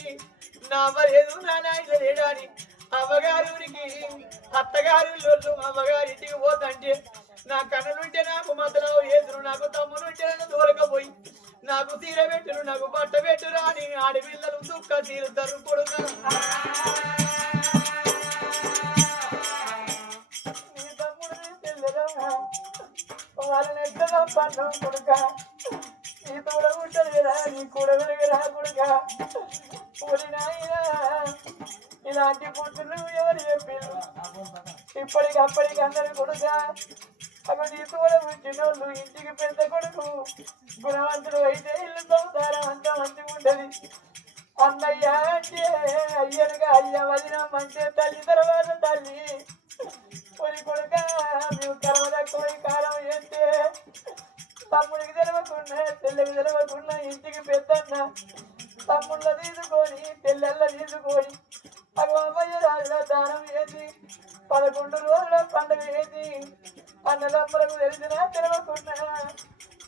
నా లేదు నా నాయన లేడా అని అమ్మగారికి అత్తగారు అమ్మగారింటికి పోతంటే నా కన్నులుంటే నాకు మతలో ఎదురు నాకు తమ్ములుంటే నన్ను దూరకపోయి నాకు తీర పెట్టును నాకు బట్ట పెట్టురా అని ఆడపిల్లలు దుఃఖ తీరుతారు కొడుక నీ తమ్ముడు తెల్లదమ్మా వాళ్ళని ఎట్లా పన్నం కొడుక నీ తోడ ఉంటలేదా నీ కూడా వెరగరా కొడుక ఊరి నాయనా ఇలాంటి పుట్టులు ఎవరు చెప్పారు ఇప్పటికప్పటికి అందరు కొడుక అక్కడ నీ తోడ పుట్టినోళ్ళు ఇంటికి పెద్ద కొడుకు గుణవంతుడు అయితే ఇల్లు సంసారం అంతా మంచిగా ఉంటది అన్నయ్య అంటే అయ్యనుగా అయ్య వదిన మంచి తల్లి తర్వాత తల్లి కొన్ని కొడుక మేము కర్మ తక్కువ కాలం ఏంటే తమ్ముడికి తెలవకుండా చెల్లెకి తెలవకుండా ఇంటికి పెద్దన్న తమ్ముళ్ళ తీసుకొని చెల్లెళ్ళ తీసుకొని అగో అమ్మయ్య రాజుల దానం ఏంది 11 రోజుల పండుగ ఏంది అన్నదమ్ములకు తెలిసినా తెలవకుండా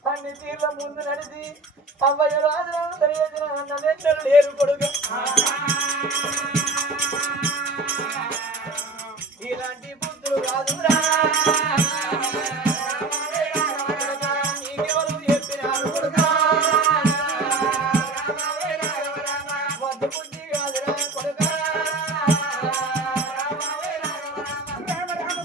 అన్ని తీర్ల ముందు నడిచి అమ్మయ్య రాజులను తెలియజన అన్నదెక్కడు లేరు కొడుకు ఇలాంటి బుద్ధులు కాదురా నీకెవరు చెప్పినారు కొడుక వద్దు బుద్ధి కాదురా కొడుక రామ రామ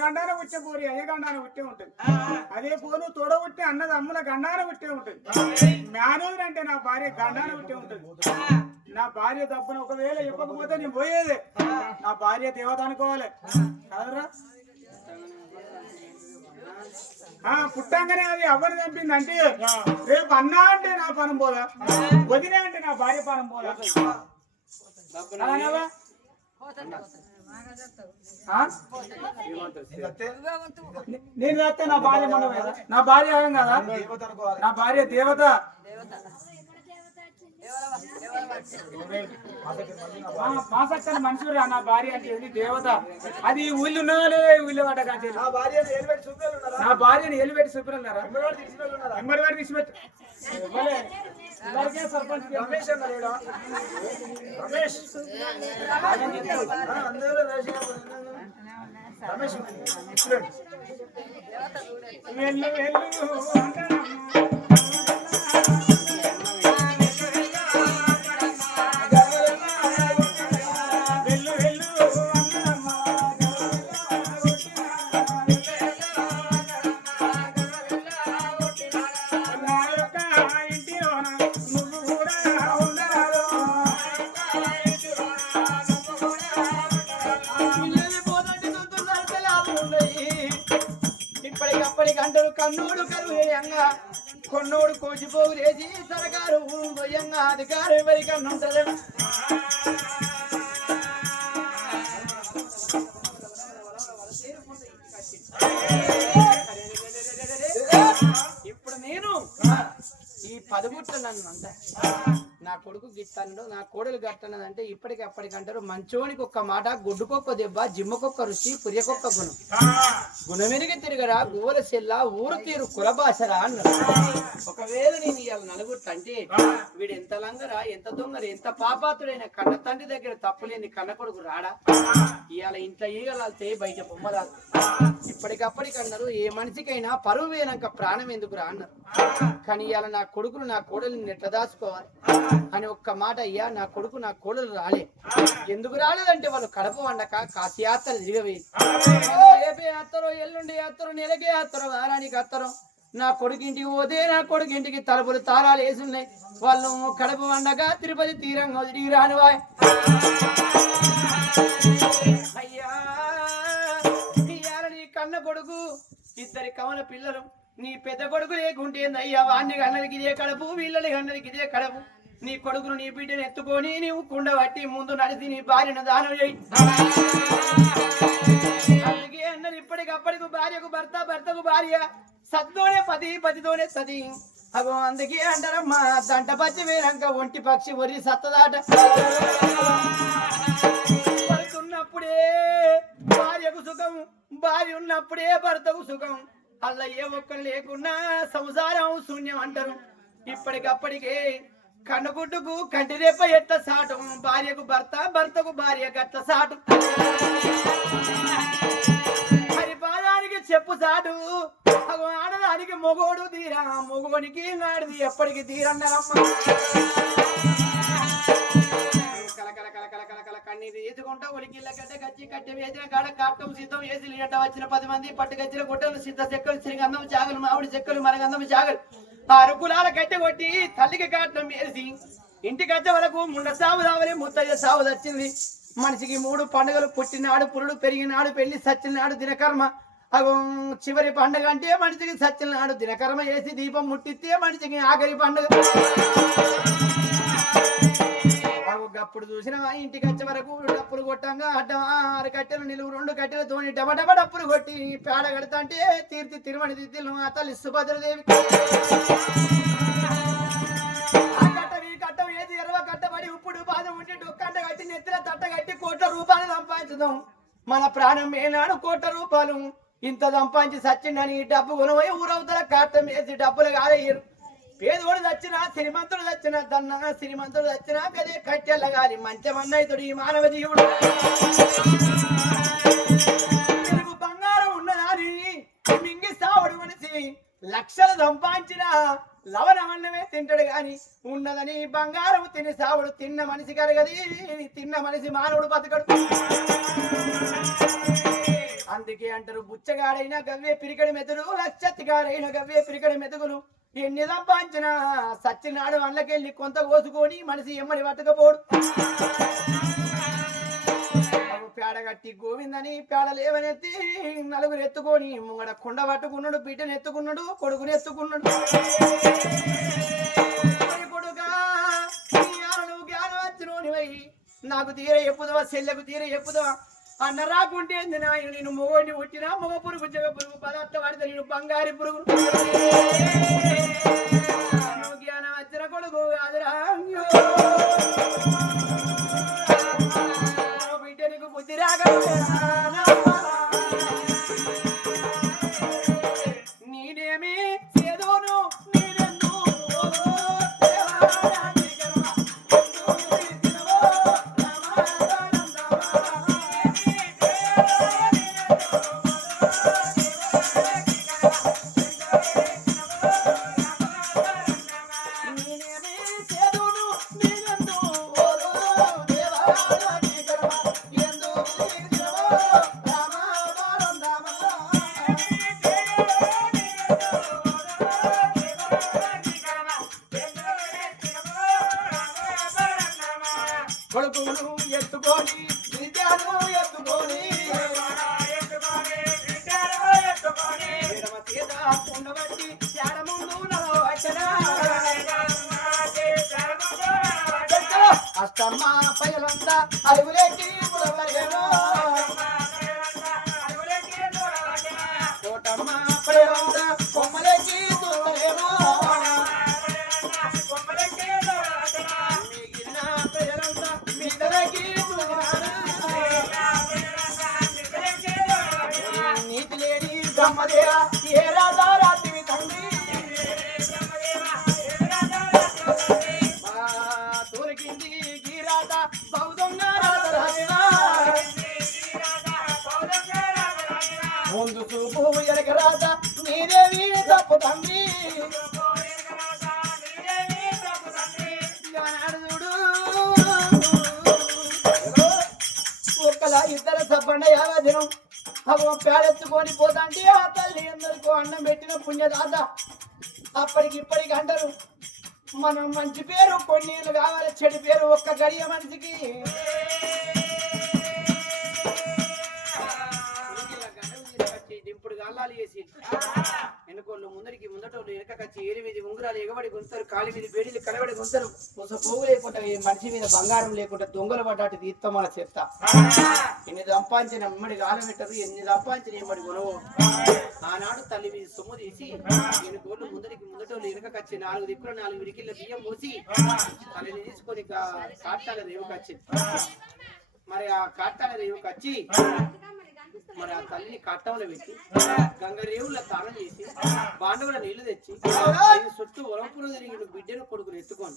గండాన పుట్టే పోరి అయ్య గండాన పుట్టే ఉంటుంది. అదే పోను తోడ పుట్టే అన్నది అమ్ముల గండాన పుట్టే ఉంటుంది. మేనోజు అంటే నా భార్య గండాన పుట్టే ఉంటుంది. నా భార్య తప్పున ఒకవేళ ఇవ్వకపోతే నేను పోయేదే. నా భార్య దేవత అనుకోవాలి కదరా. పుట్టంగానే అది ఎవరు చంపింది అంటే రేపు అన్నా అంటే నా పనం పోదా, వదిలే అంటే నా భార్య పనం పోదా. నేను చేస్తే నా భార్య మనం కదా, నా భార్య ఏం కదా, నా భార్య దేవత. మాసక్కని మనుషులు నా భార్య అంటే దేవత. అది ఊళ్ళు ఉన్నాలే ఊళ్ళో వాట కాదు. నా భార్యను ఎలిపెట్టి చూపినారా ఎంబడి వాడి తీసిపెట్టి సర్పంచ్ రమేష్ అన్నాడు. రమేష్ రమేష్ వెళ్ళు వెళ్ళు కన్నోడు కరువేయంగా కొన్నోడు కోసిపోవు లేచి సరకారు భయంగా అధికారం ఎవరికన్నా ఉంటది. ఇప్పుడు నేను ఈ పదముట్ల నన్ను అంట నా కొడుకు గిట్టను నా కోడలు గట్టన్నదంటే ఇప్పటికి అప్పటికంటారు. మంచోనికి ఒక్క మాట, గుడ్డుకొక్క దెబ్బ, జిమ్మకొక్క రుచి, పురియకొక్క గుణం, గుణమెరిగి తిరగరా గోల సెల్ల ఊరు తీరు కులభాషరా అన్నారు. ఒకవేళ నేను ఇవాళ నలుగురు వీడు ఎంత లంగరా, ఎంత దొంగరా, ఎంత పాపాతుడైన కన్న తండ్రి దగ్గర తప్పులేని కన్న కొడుకు రాడా. ఇవాళ ఇంట్లో ఈగలాలితే బయట బొమ్మరాదు. ఇప్పటికప్పటికన్నారు ఏ మనిషికైనా పరువు వేయనాక ప్రాణం ఎందుకు రా అన్నారు. కానీ ఇవాళ నా కొడుకులు నా కోడలు ఎట్లా దాచుకోవాలి అని ఒక్క మాట. అయ్యా నా కొడుకు నా కోడలు రాలే. ఎందుకు రాలేదంటే వాళ్ళు కడప వండక కాశీ యాత్ర తిరగవేది. రేపే యాత్రో ఎల్లుండి యాత్రో నెలకే యాత్రో వారానికి యాత్రో నా కొడుకు ఇంటికి పోతే నా కొడుకు ఇంటికి తలుపులు తాళాలు వేసున్నాయి. వాళ్ళు కడప వండక తిరుపతి తీరంగా తిరిగి రాని వాయ్. అయ్యా ఇయ్యాల నీ కన్న కొడుకు ఇద్దరి కవన పిల్లలు. నీ పెద్ద కొడుకు లేకుంటే అయ్యా వాడిని కన్నరికి ఇదే కడపు, వీళ్ళని కన్నరికి ఇదే కడపు. నీ కొడుకును నీ బిడ్డను ఎత్తుకొని నీవు కుండబట్టి ముందు నడిచి నీ భార్యను దానం చేయి. అందుకే అన్నది ఇప్పటికప్పటికి భార్యకు భర్త, భర్తకు భార్య, సత్తోనే పతి, పతితోనే సతి. అగో అందుకే అంటారమ్మా దంట పచ్చి వేరంక ఒంటి పక్షి ఒరి సత్తదాట. పడుతున్నప్పుడే భార్యకు సుఖం, భార్య ఉన్నప్పుడే భర్తకు సుఖం. అలా ఏ ఒక్కరు లేకున్నా సంసారం శూన్యం అంటారు. ఇప్పటికప్పటికే కన్నుగుడ్డుకు కంటి రేప ఎట్ల సాటు, భార్యకు భర్త, భర్తకు భార్య గట్ల సాటు. హరిపాదానికి చెప్పు సాటు, ఆడదానికి మొగోడు తీరా, మొగోనికి ఆడిది ఎప్పటికి తీరన్నారమ్మ. కన్నీరు వేసుకుంటా ఉలికిళ్ళ గడ్డ గచ్చి కట్టి వేసిన కాడ కాటం సిద్ధం వేసి లీట వచ్చిన 10 మంది పట్టుకొచ్చిన గుట్టలు సిద్ధ చెక్కలు, శ్రీగంధం చాగలు, మామిడి చెక్కలు, మరగంధం చాగలు, 6 కులాల గడ్డ కొట్టి తల్లికి కాటం వేసి ఇంటికి వచ్చే వరకు ముండ సాగు రావాలి, ముత్తయ్య సాగు వచ్చింది. మనిషికి 3 పండుగలు, పుట్టినాడు పురుడు, పెరిగినాడు పెళ్లి, సచ్చినాడు దినకర్మ. అగో చివరి పండుగ అంటే మనిషికి సచ్చినాడు దినకర్మ వేసి దీపం ముట్టిస్తే మనిషికి ఆఖరి పండుగ. అప్పుడు చూసిన ఇంటికి వచ్చే వరకు డప్పులు కొట్టంగా అడ్డం 6 కట్టెలు నిలువు 2 కట్టెలతోని డబడబ డప్పులు కొట్టి పేడ కడతా అంటే తీర్తి తిరుమణి దిద్దులు ఆ తల్లి సుభద్రదేవి. ఆ కట్టవి కట్టం ఏది ఎరవ కట్టబడి ఇప్పుడు బాధ ఉండి డొక్కంట కట్టి నెత్తిన తట్ట కట్టి ₹1,00,00,000 సంపాదించుదాం. మన ప్రాణం ఏనాడు ₹1,00,00,000 ఇంత సంపాదించి సచ్చిండని డబ్బు కొనబోయి ఊరవుతల కాటం వేసి డబ్బులు కాదయ్యారు. పేదోడు చచ్చినా శ్రీమంతుడు చచ్చినా దన్నా శ్రీమంతుడు చచ్చినా కదే కట్టెల్ల గాలి మంచమన్నైతుడు ఈ మానవ జీవుడు. బంగారం ఉన్నదాని మింగి సావుడు మనిషి లక్షలు సంపాదించిన లవణమన్నమే తింటాడు గాని ఉన్నదని బంగారం తిని సావుడు. తిన్న మనిషి కరగది, తిన్న మనిషి మానవుడు బతకడు. అందుకే అంటారు బుచ్చగాడైన గవ్వే పిరికడి మెతులు లక్షత్తిగాడైన గవ్వే పిరికడి మెతుకులు ఎన్ని సంపాదించిన సచ్చినాడు అందుకెళ్ళి కొంత కోసుకొని మనిషి ఎమ్మడి పట్టకపోడు పేడ కట్టి గోవిందని పేడ లేవనెత్తి నలుగురు ఎత్తుకొని ముంగడ కుండ పట్టుకున్నాడు బిడ్డను ఎత్తుకున్నాడు కొడుకుని ఎత్తుకున్నాడు కొడుకా నువ్వు జ్ఞానం వచ్చినోనివై నాకు తీర ఎప్పుదవా చెల్లెకు తీర ఎప్పుదవా అన్న రాకుంటే నాయన నేను మొగోడిని పుట్టినా మొగ పురుగు జగ పురుగు పదార్థ పడితే నేను బంగారి పురుగు జ్ఞానం వచ్చిన కొడుకు కాదురా బిడ్డ నీకు బుద్ధి రాక నేనేమి ఏదోను నేనెందు కొడుకును ఎత్తుకొని విద్యను ఎత్తుకొని ఎడమ చేత ఉండబట్టి ఎడ ముందు అష్టమ్మ పైలంతా అడుగులేకి పుడవరేమో కోటమ్మ పైలంతా కొమ్మలేకి దూరేమో మిగిలిన ప్రజలంతా మిగలకి నీతి లేని బ్రహ్మదేవ ఏ రాజా రాత్రి తండ్రి దొరికింది గీరాత బౌద్ధంగా ముందు చూపు ఎనక రాత మీరేవి తప్పు తండ్రి ఒక్కలా ఇద్దరు సబ్బండ యావదినం అగో పేడెత్తుకొని పోతాంటే ఆ తల్లి ఎందరికో అన్నం పెట్టిన పుణ్యదాత అప్పటికి ఇప్పటికి అంటారు మనం మంచి పేరు కొన్నేళ్ళు కావాలి చెడు పేరు ఒక్క గడియ మనిషికి దింపుడు గాలాలు వేసి వెనుకోళ్ళు ముందటోళ్ళు వెనకచ్చి ఏరి మీద ఉంగరాలు ఎగబడి గుంతారు కాలి మీద వేడిలు కలబడి గుంతారు పోగు లేకుండా మనిషి మీద బంగారం లేకుండా దొంగలు పడ్డాటి తీర్థం మన చెత్త ఎన్ని సంపాదించిన ఎమ్మడి గాలం పెట్టరు ఎన్ని సంపాదించిన ఎమ్మడి కొనవు ఆనాడు తల్లి మీద సొమ్ము తీసి వెనుకోళ్ళు ముందటోళ్ళు వెనకచ్చి 4 దిక్కులు 4 విడికిళ్ళ బియ్యం పోసి తల్లిని తీసుకొని కాట్టాల రేవుకొచ్చింది మరి ఆ కాట్టాల రేవుకొచ్చి మరి ఆ తల్లిని కట్టంలో పెట్టి గంగరేవుల తాళం చేసి బాండవుల నీళ్లు తెచ్చి చుట్టూ ఒలంపులు తిరిగి బిడ్డను కొడుకుని ఎత్తుకొని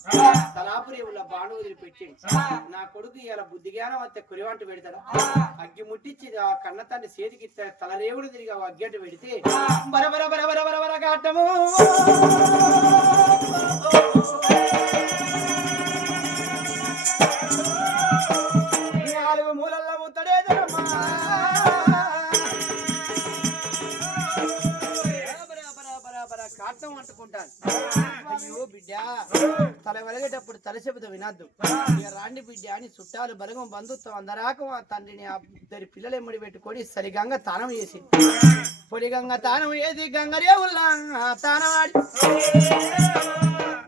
తలాపురేవుల బాండవు తిరిగి పెట్టింది నా కొడుకు ఇలా బుద్ధి జ్ఞానం అంతే కురివంట పెడతాడు అగ్గి ముట్టించి ఆ కన్న తండ్రి చేతికి తలరేవుడు తిరిగి ఆ అగ్గట్టు పెడితే బరబర బరబర బరబర కాటము మూలల్లో ముత్తడే కాటం అంటుకుంటాను అయ్యో బిడ్డ తల వెలగేటప్పుడు తల చెబుతా వినద్దు ఇక రాండి బిడ్డ అని చుట్టాలు బలగం బంధుత్వం అందరాకం ఆ తండ్రిని ఆ ఇద్దరి పిల్లలు ఎమ్మడి పెట్టుకొని సరిగంగా తానం చేసి పొడిగంగా తానం చేసి గంగరేవుల్లా తానవాడి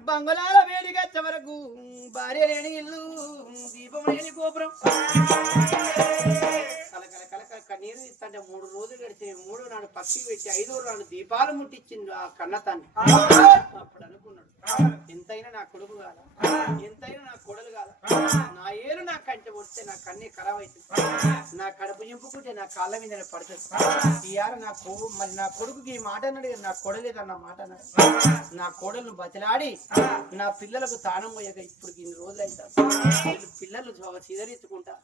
బంగుళాల వేడిగచ్చ వరకు భార్య లేని ఇల్లు దీపం లేని గోపురం కలకల కలకల కన్నీరు ఇస్తుంటే 3 రోజులు గడిచి 3వ నాడు పక్షికి పెట్టి 5వ నాడు దీపాలు ముట్టించింది ఆ కన్న తండ్రి అప్పుడు అనుకున్నాడు ఎంతైనా నా కొడుకు కాదా ఎంతైనా నా కొడలు కాదా నా ఏరు నా కంటి వస్తే నా కన్నే ఖరాబ్ అవుతుంది నా కడుపు నింపుకుంటే నా కాళ్ళ మీద పడుతుంది ఇయాల నా కొవ్వు మరి నా కొడుకుకి ఈ మాట అన్నాడు నా కొడలేదన్న మాట అన్నాడు నా కోడలను బతిలాడి నా పిల్లలకు తానం పోయాక ఇప్పుడు ఇన్ని రోజులు అవుతారు పిల్లలు చిదరించుకుంటా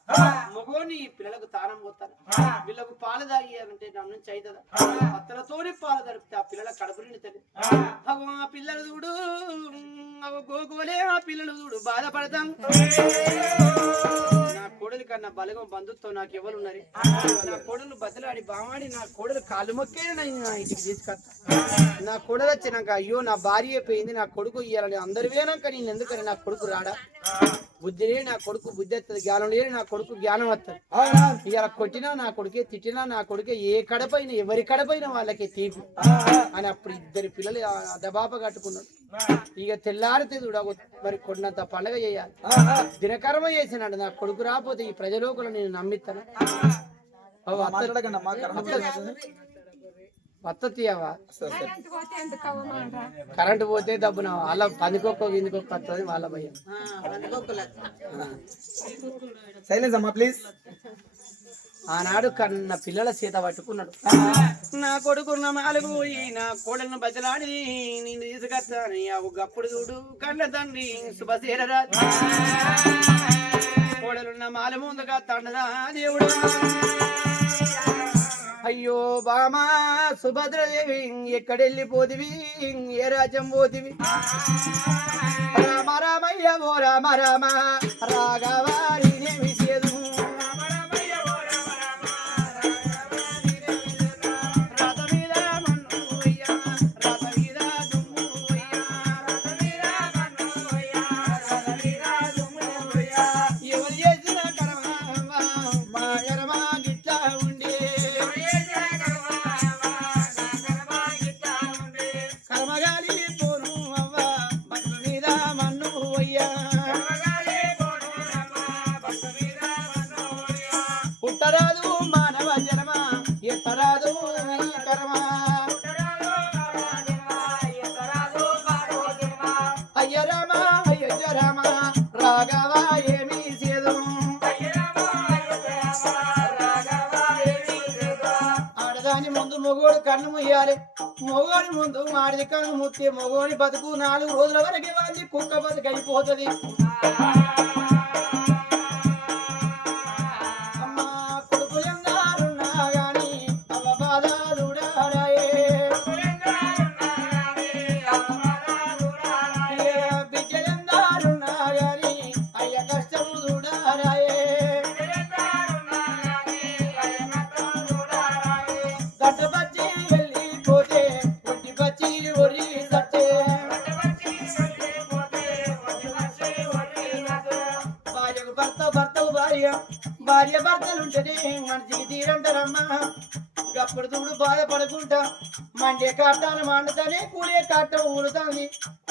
మగోని పిల్లలకు తానం పోతాను వీళ్ళకు పాలు తాగియాలంటే నా నుంచి అవుతుందా అత్తలతోనే పాలు దొరికితే ఆ పిల్లల కడుపు నిండుతుంది ఆ పిల్లలు చూడు గోగోలే ఆ పిల్లలు చూడు బాధపడతాం నా కోడలి కన్నా బలగం బంధుత్వం నాకు ఎవరు ఉన్నారు? నా కోడలు బతలాడి బామాడి నా కోడలు కాలు మొక్కే నా ఇంటికి తీసుకొస్తా. నా కోడలు వచ్చినాక అయ్యో నా భార్య అయిపోయింది, నా కొడుకు ఇయ్యాలని అందరు వేనాక నేను ఎందుకని నా కొడుకు రాడా? బుద్ధి లేని నా కొడుకు బుద్ధి వస్తుంది, జ్ఞానం లేని నా కొడుకు జ్ఞానం వస్తుంది. ఇవాళ కొట్టినా నా కొడుకే, తిట్టినా నా కొడుకే, ఏ కడపైన ఎవరి కడపైన వాళ్ళకి తీపి అని అప్పుడు ఇద్దరు పిల్లలు దబాప కట్టుకున్నాడు. ఇక తెల్లారితే చూడ మరి కొన్నంత పండగ చేయాలి, దినకర్మ చేసినాడు. నా కొడుకు రాకపోతే ఈ ప్రజలోకులు నేను నమ్మిస్తాను. వత్తీయవా కరెంటు పోతే దబ్బున వాళ్ళ పందికొక్క గిందికొక్క వస్తుంది వాళ్ళ భయం. సైలెన్స్ అమ్మా ప్లీజ్. ఆనాడు కన్న పిల్లల సీత పట్టుకున్నాడు. నా కొడుకున్న మాలుగు పోయి నా కోడలను బజలాడి నేను తీసుకొస్తాను. గప్పుడు చూడు కన్న తండ్రి శుభశీరరా కోడలున్న మాల ముందుగా తండరా దేవుడు. అయ్యో బామా సుభద్రదేవి ఎక్కడెళ్ళిపోతివి, ఏ రాజ్యం పోతివి? రామ రామయ్య ఓ రామ రామ రాఘవారి విషేదు మొగోడు కన్ను ముయ్యాలి, మొగోడి ముందు ఆడిది కన్ను ముత్తే మొగోడి బతుకు 4 రోజుల వరకు వాడి కుక్క బతుకు అయిపోతుంది. అమ్మా కొడుకులు ఎందారున్నా గాని అవ్వ బాధలు బిడ్డలు ఎందారున్నా గాని అయ్య కష్టము చూడారాయే. గట్టపచ్చి వెళ్ళిపోతే ఒట్టి పచ్చి ఒరి సత్తే భార్యకు భర్త, భర్తకు భార్య, భార్య భర్తలుంటేనే మనిషికి తీరంటారమ్మా. అప్పుడు చూడు బాధపడకుండా మండే కాటాన్ని మండుతానే కూలే కాటం ఊరుతుంది.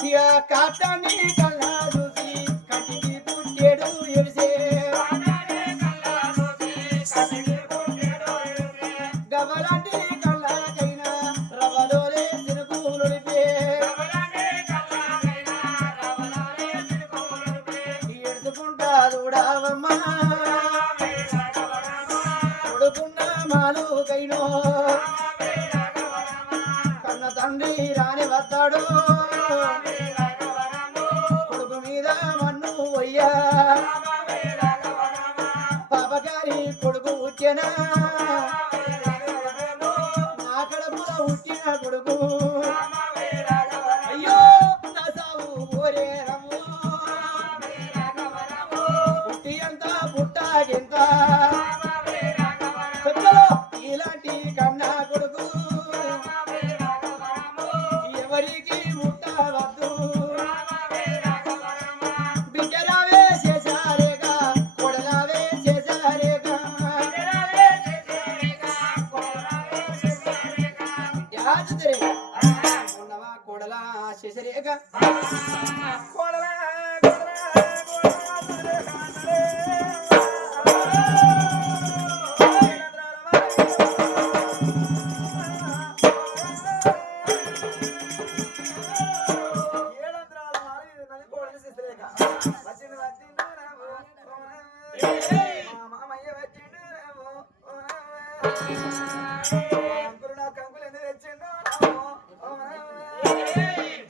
ఇక కాటాన్ని కల్లా చూసి కంటికి పుట్టేడు ఎలిసే గవలాంటి కళ్ళకైనా రవలోనే సినుకులుడిపే ఎడుచుకుంటా చూడావమ్మా కొడుకున్న మాలుకైనో కన్న తండ్రి రాని వస్తాడు. కొడుకు మీద మన్ను పోయ్యా పాపగారి కొడుకు ఉట్యనా పుట్టిన కొడుకు అయ్యో నా సావు ఓరే రమ్ము పుట్టి అంత పుట్టాగింత చెప్పులో ఇలాంటి కన్నా కొడుకు ఎవరికి ముట్టవద్దు. బిడ్డరావే చేశారేగా కొడలావే చేశారేగా కోడలా శశరేగా కోడలా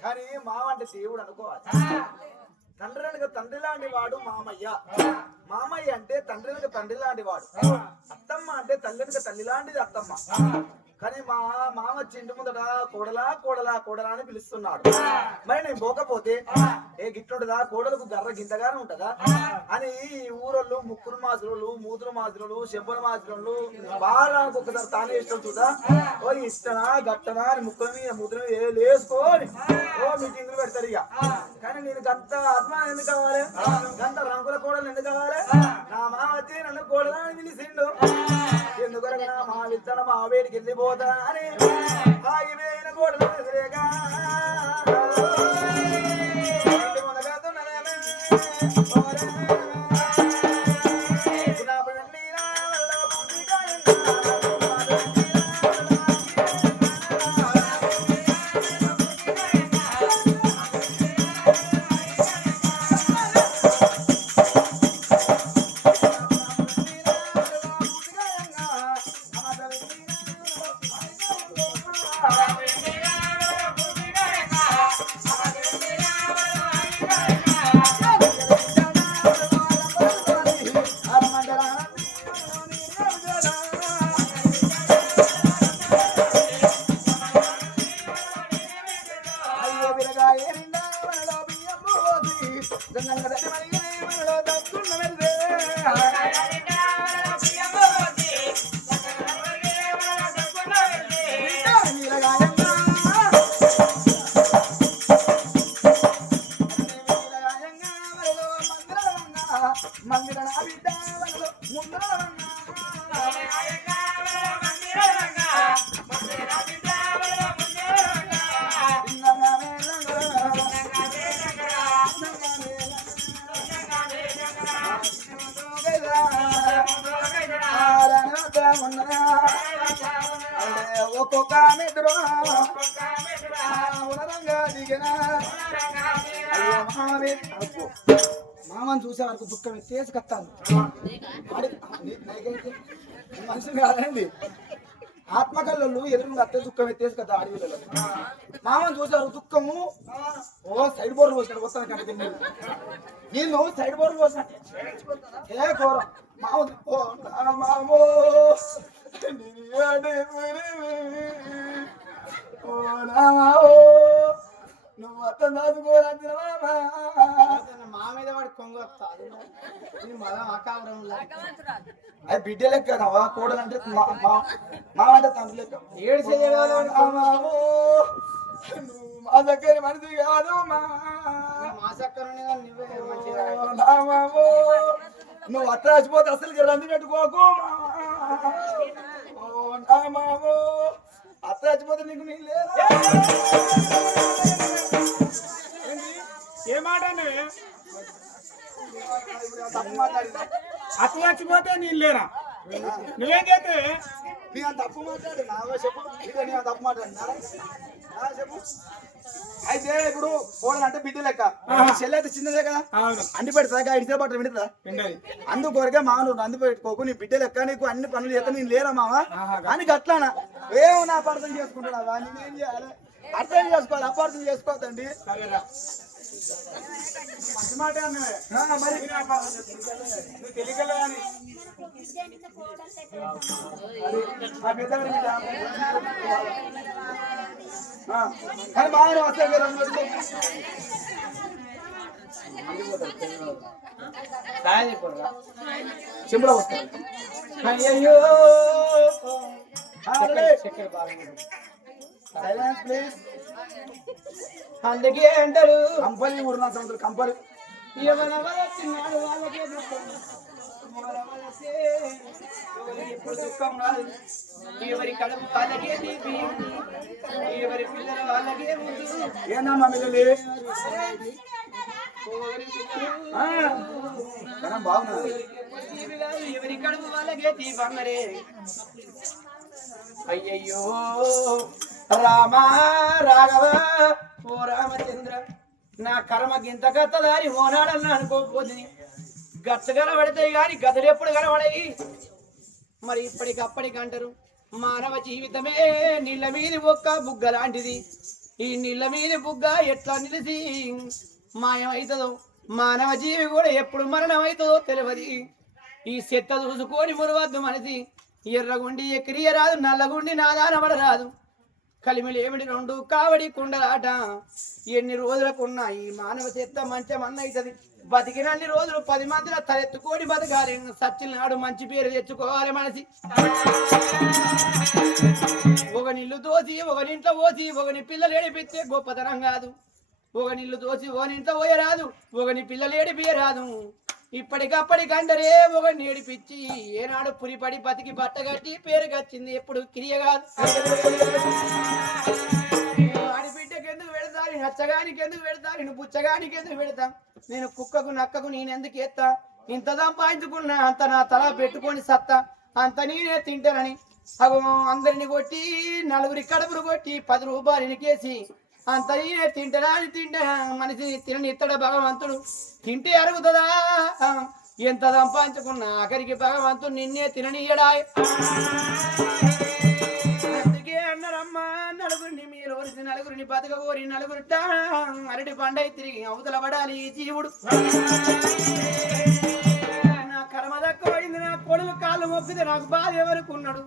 కానీ మామ అంటే దేవుడు అనుకోవాలి. తండ్రి అనగా తండ్రి లాంటి వాడు మామయ్య, మామయ్య అంటే తండ్రి అనగా తండ్రి లాంటి వాడు, అత్తమ్మ అంటే తల్లి అనగా తల్లి లాంటిది అత్తమ్మ. కానీ మా మామ చింటి ముందట కోడలా కోడలా కోడలా అని పిలుస్తున్నాడు. మరి నేను పోకపోతే ఏ గిట్లుంటదా కోడలకు గర్ర గింతగానే ఉంటదా అని ఊరోళ్ళు ముక్కురు మాసులు మూతురు మాసులు చెంపల మాసులు వారానికి ఒకసారి తానే ఇష్టం చూదా ఓ ఇష్టనా గట్టనా అని ముక్కుల మీద మూతుల మీద వేసుకొని ఓ మీటింగ్లు పెడతారు ఇక. కానీ నేను గంత ఆత్మ ఎందుకు కావాలి, గంత రంగుల కోడలు ఎందుకు కావాలి? నా మామ వచ్చి నన్ను కోడలా అని పిలిచిండు. ఎందుకనగా మా విత్తన మా వేడికి వెళ్ళిపోతా అని ఆగిపోయిన కోడలు ఎదురేగా ఒక్కొక్క మెదురు మామని చూసే వరకు దుఃఖం ఎత్తేసి కత్తాను. మనుషులు కాదండి, ఆత్మకళ్ళు ఎదురు అత్తే దుఃఖం ఎత్తేసి కదా అడవిలలో. మామని చూసారు దుఃఖము ఓ సైడ్ బోర్లు పోసినాడు వస్తాను కనుక నేను సైడ్ బోర్లు పోసినట్టే ఏ కోర మామో నువ్వు అత్తం దాచుకోరా మా మీద వాడి కొంగు మదం ఆకావరంలో అది బిడ్డ లెక్క కోడలు అంటే మామంటే తండ్రి లెక్క ఏడ్చేదే మా దగ్గర మనిషి కాదు మా చక్కరని నువ్వు అత్త రాసిపోతే అసలు రంది పెట్టుకోకు మామో అత్త రాసిపోతే నీకు నీ లేదు. ఏ మాట తప్పు మాట్లాడినా అత్త చచ్చిపోతే నీళ్ళు లేరా? నువ్వేం చేస్తే నీ తప్పు మాట్లాడి నావో చెప్పు నీ తప్పు మాట్లాడినా చెప్పు. అయితే ఇప్పుడు కోడలు అంటే బిడ్డ లెక్క చెల్లి అయితే చిన్నదే కదా అండి పెడతా ఇడితే బట్ట వింటుందా అందుకొరకే మామూలు అంది పెట్టుకోకు నీ బిడ్డ లెక్క నీకు అన్ని పనులు చేస్తా నేను లేరా మామ అని గట్లానా ఏమో నా అపార్థం చేసుకుంటున్నావా నేనేం చేయాలి? అర్థం చేసుకోవాలి, అపార్థం చేసుకోవద్దండి. మంచి మాట మరి తెలియగల కానీ బాగానే వస్తాయి చెంబులో వస్తాయి. అయ్యో సైలెన్స్ ప్లీజ్. అందుకే అంటారు కంపల్ని 3 సంవత్సరాలు కంపల్ చిన్నాడు వాళ్ళకే ఎప్పుడు దుఃఖం రాదు. ఎవరి కడుపు వాళ్ళకే తీపి, ఎవరి పిల్లల వాళ్ళకే ముందు. ఏందమ్మా మిల్లలి బాగున్నా ఎవరి కడుపు వాళ్ళకే తీపంగరే. అయ్యయ్యో రామ రాఘవ ఓ రామచంద్ర నా కర్మ గింత కత్తదారి ఓనాడన్నా అనుకోకపోతుంది. గచ్చ కనబడతాయి కానీ గదలు ఎప్పుడు కనబడాయి. మరి ఇప్పటికప్పటికంటారు మానవ జీవితమే నీళ్ళ మీది ఒక్క బుగ్గ లాంటిది. ఈ నీళ్ళ మీది బుగ్గ ఎట్లా నిలిచి మాయమవుతుందో, మానవ జీవి కూడా ఎప్పుడు మరణం అవుతుందో తెలియదు. ఈ చెత్త చూసుకొని మురవద్దు మనసి, ఎర్రగుండి ఎక్కిరియరాదు నల్లగుండి నాదానబడరాదు కలిమిలేమిడి రెండు కావడి కుండలాట ఎన్ని రోజులకున్న ఈ మానవ చెత్త మంచం అన్నైతది బతికినన్ని రోజులు 10 మందిలో తలెత్తుకోడి బతకాలి సచ్చిన నాడు మంచి పేరు తెచ్చుకోవాలి మనిషి ఒక నిల్లు దోసి ఒకరింట్లో పోసి ఒకని పిల్లలు ఏడిపిస్తే గొప్పతనం కాదు ఒక నిల్లు దోసి ఒకరింట్లో పోయరాదు ఒకని పిల్లలు ఏడిపియరాదు ఇప్పటికప్పటికందరే ఒకరిని ఏడిపించి ఏనాడు పురిపడి బతికి బట్టగట్టి పేరుకొచ్చింది ఎప్పుడు క్రియ కాదు ఆడిబిడ్డకి ఎందుకు పెడతారు నచ్చగానికి ఎందుకు పెడతారు నేను బుచ్చగానికి ఎందుకు పెడతా నేను కుక్కకు నక్కకు నేనెందుకు ఎత్తా ఇంత సంపాదించుకున్నా అంత నా తల పెట్టుకొని సత్తా అంత నేనే తింటానని అగో అందరిని కొట్టి నలుగురి కడుపులు కొట్టి 10 రూపాయలు ఎనికేసి అంత నేనే తింటా అని తింటా మనిషి తిననిత్తడ భగవంతుడు తింటే అరుగుతుందా ఎంత సంపాదించుకున్నా ఆఖరికి భగవంతుడు నిన్నే తిననీయడా అందుకే అన్నారమ్మా నలుగురిని మీరు నలుగురిని బతకగోరి నలుగురిట అరటి పండై తిరిగి అవతల పడాలి ఈ జీవుడు నా కర్మ దక్కువైంది నా కొడులు కాళ్ళు మొక్కితే నాకు బాధ ఎవరుకున్నాడు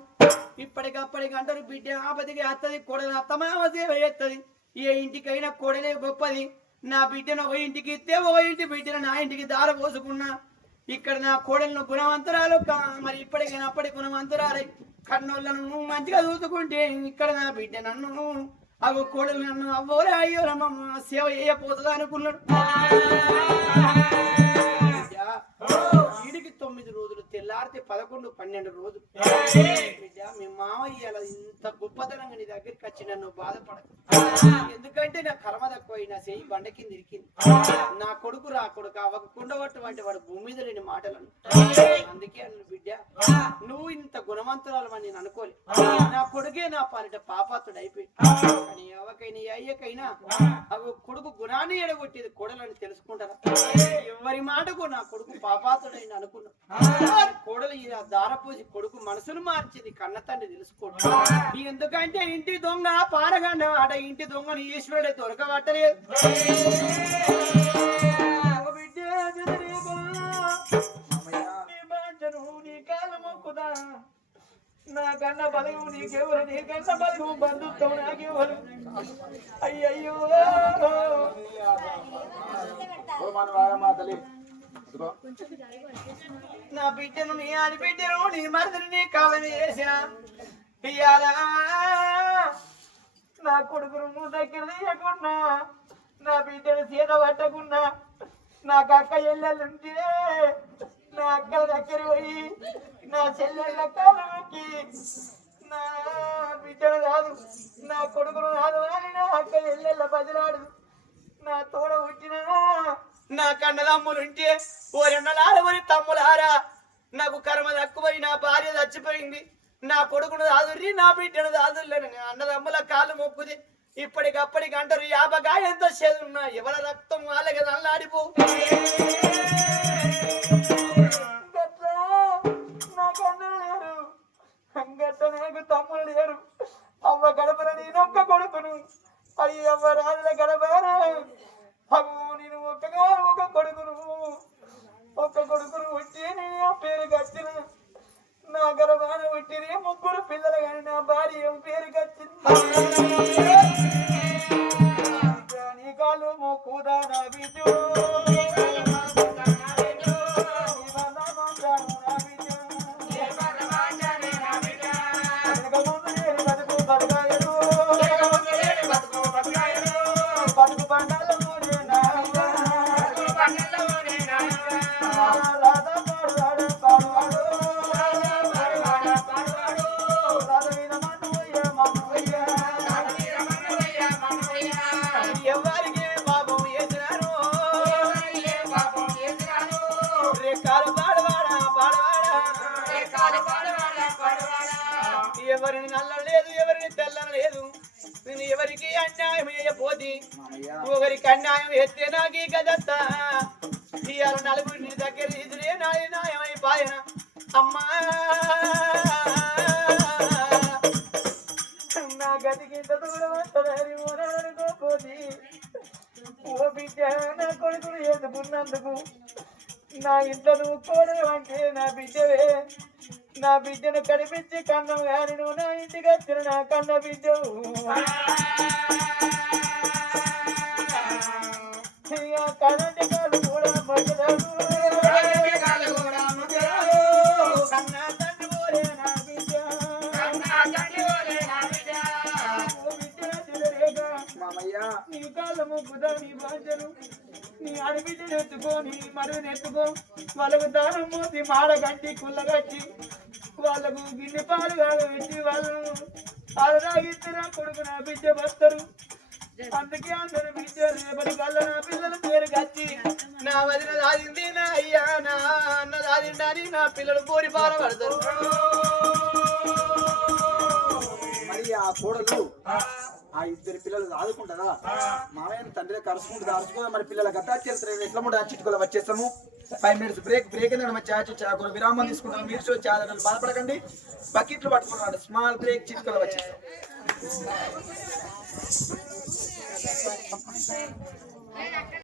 ఇప్పటికప్పటికి అంటారు బిడ్డ ఆపదికి అత్తది కొడలు అత్తమామ సేవ చేస్తుంది ఏ ఇంటికైనా కొడలే గొప్పది నా బిడ్డను ఒక ఇంటికి ఇస్తే ఒక ఇంటి బిడ్డను నా ఇంటికి దార పోసుకున్నా ఇక్కడ నా కోడలను గుణవంతురాలు మరి ఇప్పటికైనా అప్పటి గుణవంతురాలై కన్నోళ్ళను మంచిగా చూసుకుంటే ఇక్కడ నా బిడ్డ నన్ను అగో కోడలు నన్ను అవ్వోరే అయ్యో రమ్మమ్మ సేవ చేయపోతుంది అనుకున్నాడు వీడికి 9 రోజులు తెల్లారితే 11, 12 రోజులు బిడ్డ మీ మామయ్య ఇంత గొప్పతనంగా నీ దగ్గరికి వచ్చి నన్ను బాధపడదు ఎందుకంటే నా కర్మ తక్కువ నా చెయ్యి బండ కింద ఇరికింది నా కొడుకు రా కొడుకు ఒక కుండవట్టు వంటి వాడు భూమి మీద లేని మాటలను అందుకే అన్న బిడ్డ నువ్వు ఇంత గుణవంతురాలు అని నేను అనుకోలే నా కొడుకే నా పాలిట పాపాతుడు అయిపోయి కానీ ఎవరికైనా అయ్యకైనా అవి కొడుకు గుణాన్ని ఎడగొట్టేది కొడలని తెలుసుకుంటారా ఎవరి మాటకు నా కొడుకు పాపాతుడైన అనుకున్నా కోడలు ఈ దారపోసి కొడుకు మనసును మార్చింది కన్న తండ్రి తెలుసుకోడు ఎందుకంటే ఇంటి దొంగ పారగండ ఆట ఇంటి దొంగను ఈశ్వరుడే దొరకబట్టలేదు నీ కాళ్ళు మొక్కుదా నా కన్న బలుగు నీకెవరు నీ కన్న బలుగు బంధుత్వం నాకెవరు అయ్యయ్యో నా బిడ్డను నీ ఆడిబిడ్డను నీ మరదలు నీ కాలని వేసిన ఇయ్యాలా నా కొడుకును దగ్గర తీయకున్నా నా బిడ్డను సీత పట్టకున్నా నాకు అక్క చెల్లెలుంటే నా అక్కల దగ్గర పోయి నా చెల్లెళ్ళ కాళ్ళకి నా బిడ్డను కాదు నా కొడుకును కాదు అని నా అక్క చెల్లెళ్ళ బదిలాడు నా తోడ పుట్టిన నా కన్నదమ్ములుంటే ఓ 2 తమ్ములారా నాకు కర్మ తక్కువై నా భార్య చచ్చిపోయింది నా కొడుకును దాదుర్రి నా బిడ్డను దాదుర్లేని అన్నదమ్ముల కాళ్ళు మొక్కుది ఇప్పటికప్పటికి అంటారు యాబగా ఎంత చేదున్నా ఎవరి రక్తం వాళ్ళకి అల్లాడిపో నాకు అన్నలు లేరు గట్ట నాకు తమ్ములు లేరు అవ్వ గడపన నేనొక్క కొడుకును అయ్యి అవ్వ రాజుల గడపారా అవ్వు నేను ఒక కొడుకును పుట్టి నీ పేరు కచ్చిన నా గర్భాన పుట్టిన 3 పిల్లలు కానీ నా భార్య పేరు కచ్చింది నీ కాలు మొక్కుదా నా బిడ్డు బతుకు పండాల ఎవరికి పాపం చేసినారు రేకాలు పాడవాడా ఎవరిని నల్ల లేదు ఎవరిని తెల్ల లేదు నేను ఎవరికి అన్యాయం చేయబోది ఒకరికి అన్యాయం ఎత్తే నాకి కదత్తా ఇవాళ నలుగురిని దగ్గర ఇదిలే నాది న్యాయమైపోయిన అమ్మా నా గదికి ఇంత దూరం వస్తుందని అనుకోపోది ఓ బిడ్డ నా కొడుకును ఎదుకున్నందుకు నా ఇంట్లో నువ్వు కోడలు అంటే నా బిడ్డవే నా బిడ్డను కనిపించి కన్నం గాని నువ్వు నా ఇంటికి వచ్చిన నా కన్న బిడ్డ కనంటి కాదు కూడా మగరాదు కన్నా తండ్రి పోలే నా బిడ్డ మామయ్య నీ కాళ్ళ ముగ్గుదా నీ బాధ్యను నీ అడవిని ఎత్తుకో నీ మరువుని ఎత్తుకో వాళ్ళకు దానం మూసి మాడగట్టి కుల్లగట్టి వాళ్ళకు గిన్నె పాలు పెట్టి వాళ్ళు అలరాగిద్దరు కొడుకు నా బిడ్డ వస్తారు అందుకే అందరు బిడ్డ రేపటి కల్లా నా పిల్లల పేరు కచ్చి నా వదిన దాదింది నా అయ్యా నా అన్న దాదిండని నా పిల్లలు కోరి బాధపడతారు. మరి ఆ కోడలు ఆ ఇద్దరు పిల్లలు ఆదుకుంటారా మామయ్య తండ్రి కరుచుకుంటూ కరుచుకో మరి పిల్లల గతా చరిత్ర ఎట్లా ముందు చిట్టుకోవాలి వచ్చేస్తాము 5 minutes బ్రేక్ ఏంటంటే మరి చాచి విరామం తీసుకుంటాం. మీరు చాలా బాధపడకండి, బకెట్లు పట్టుకున్నాడు స్మాల్ బ్రేక్ చిట్టుకోవాలి వచ్చేస్తాం.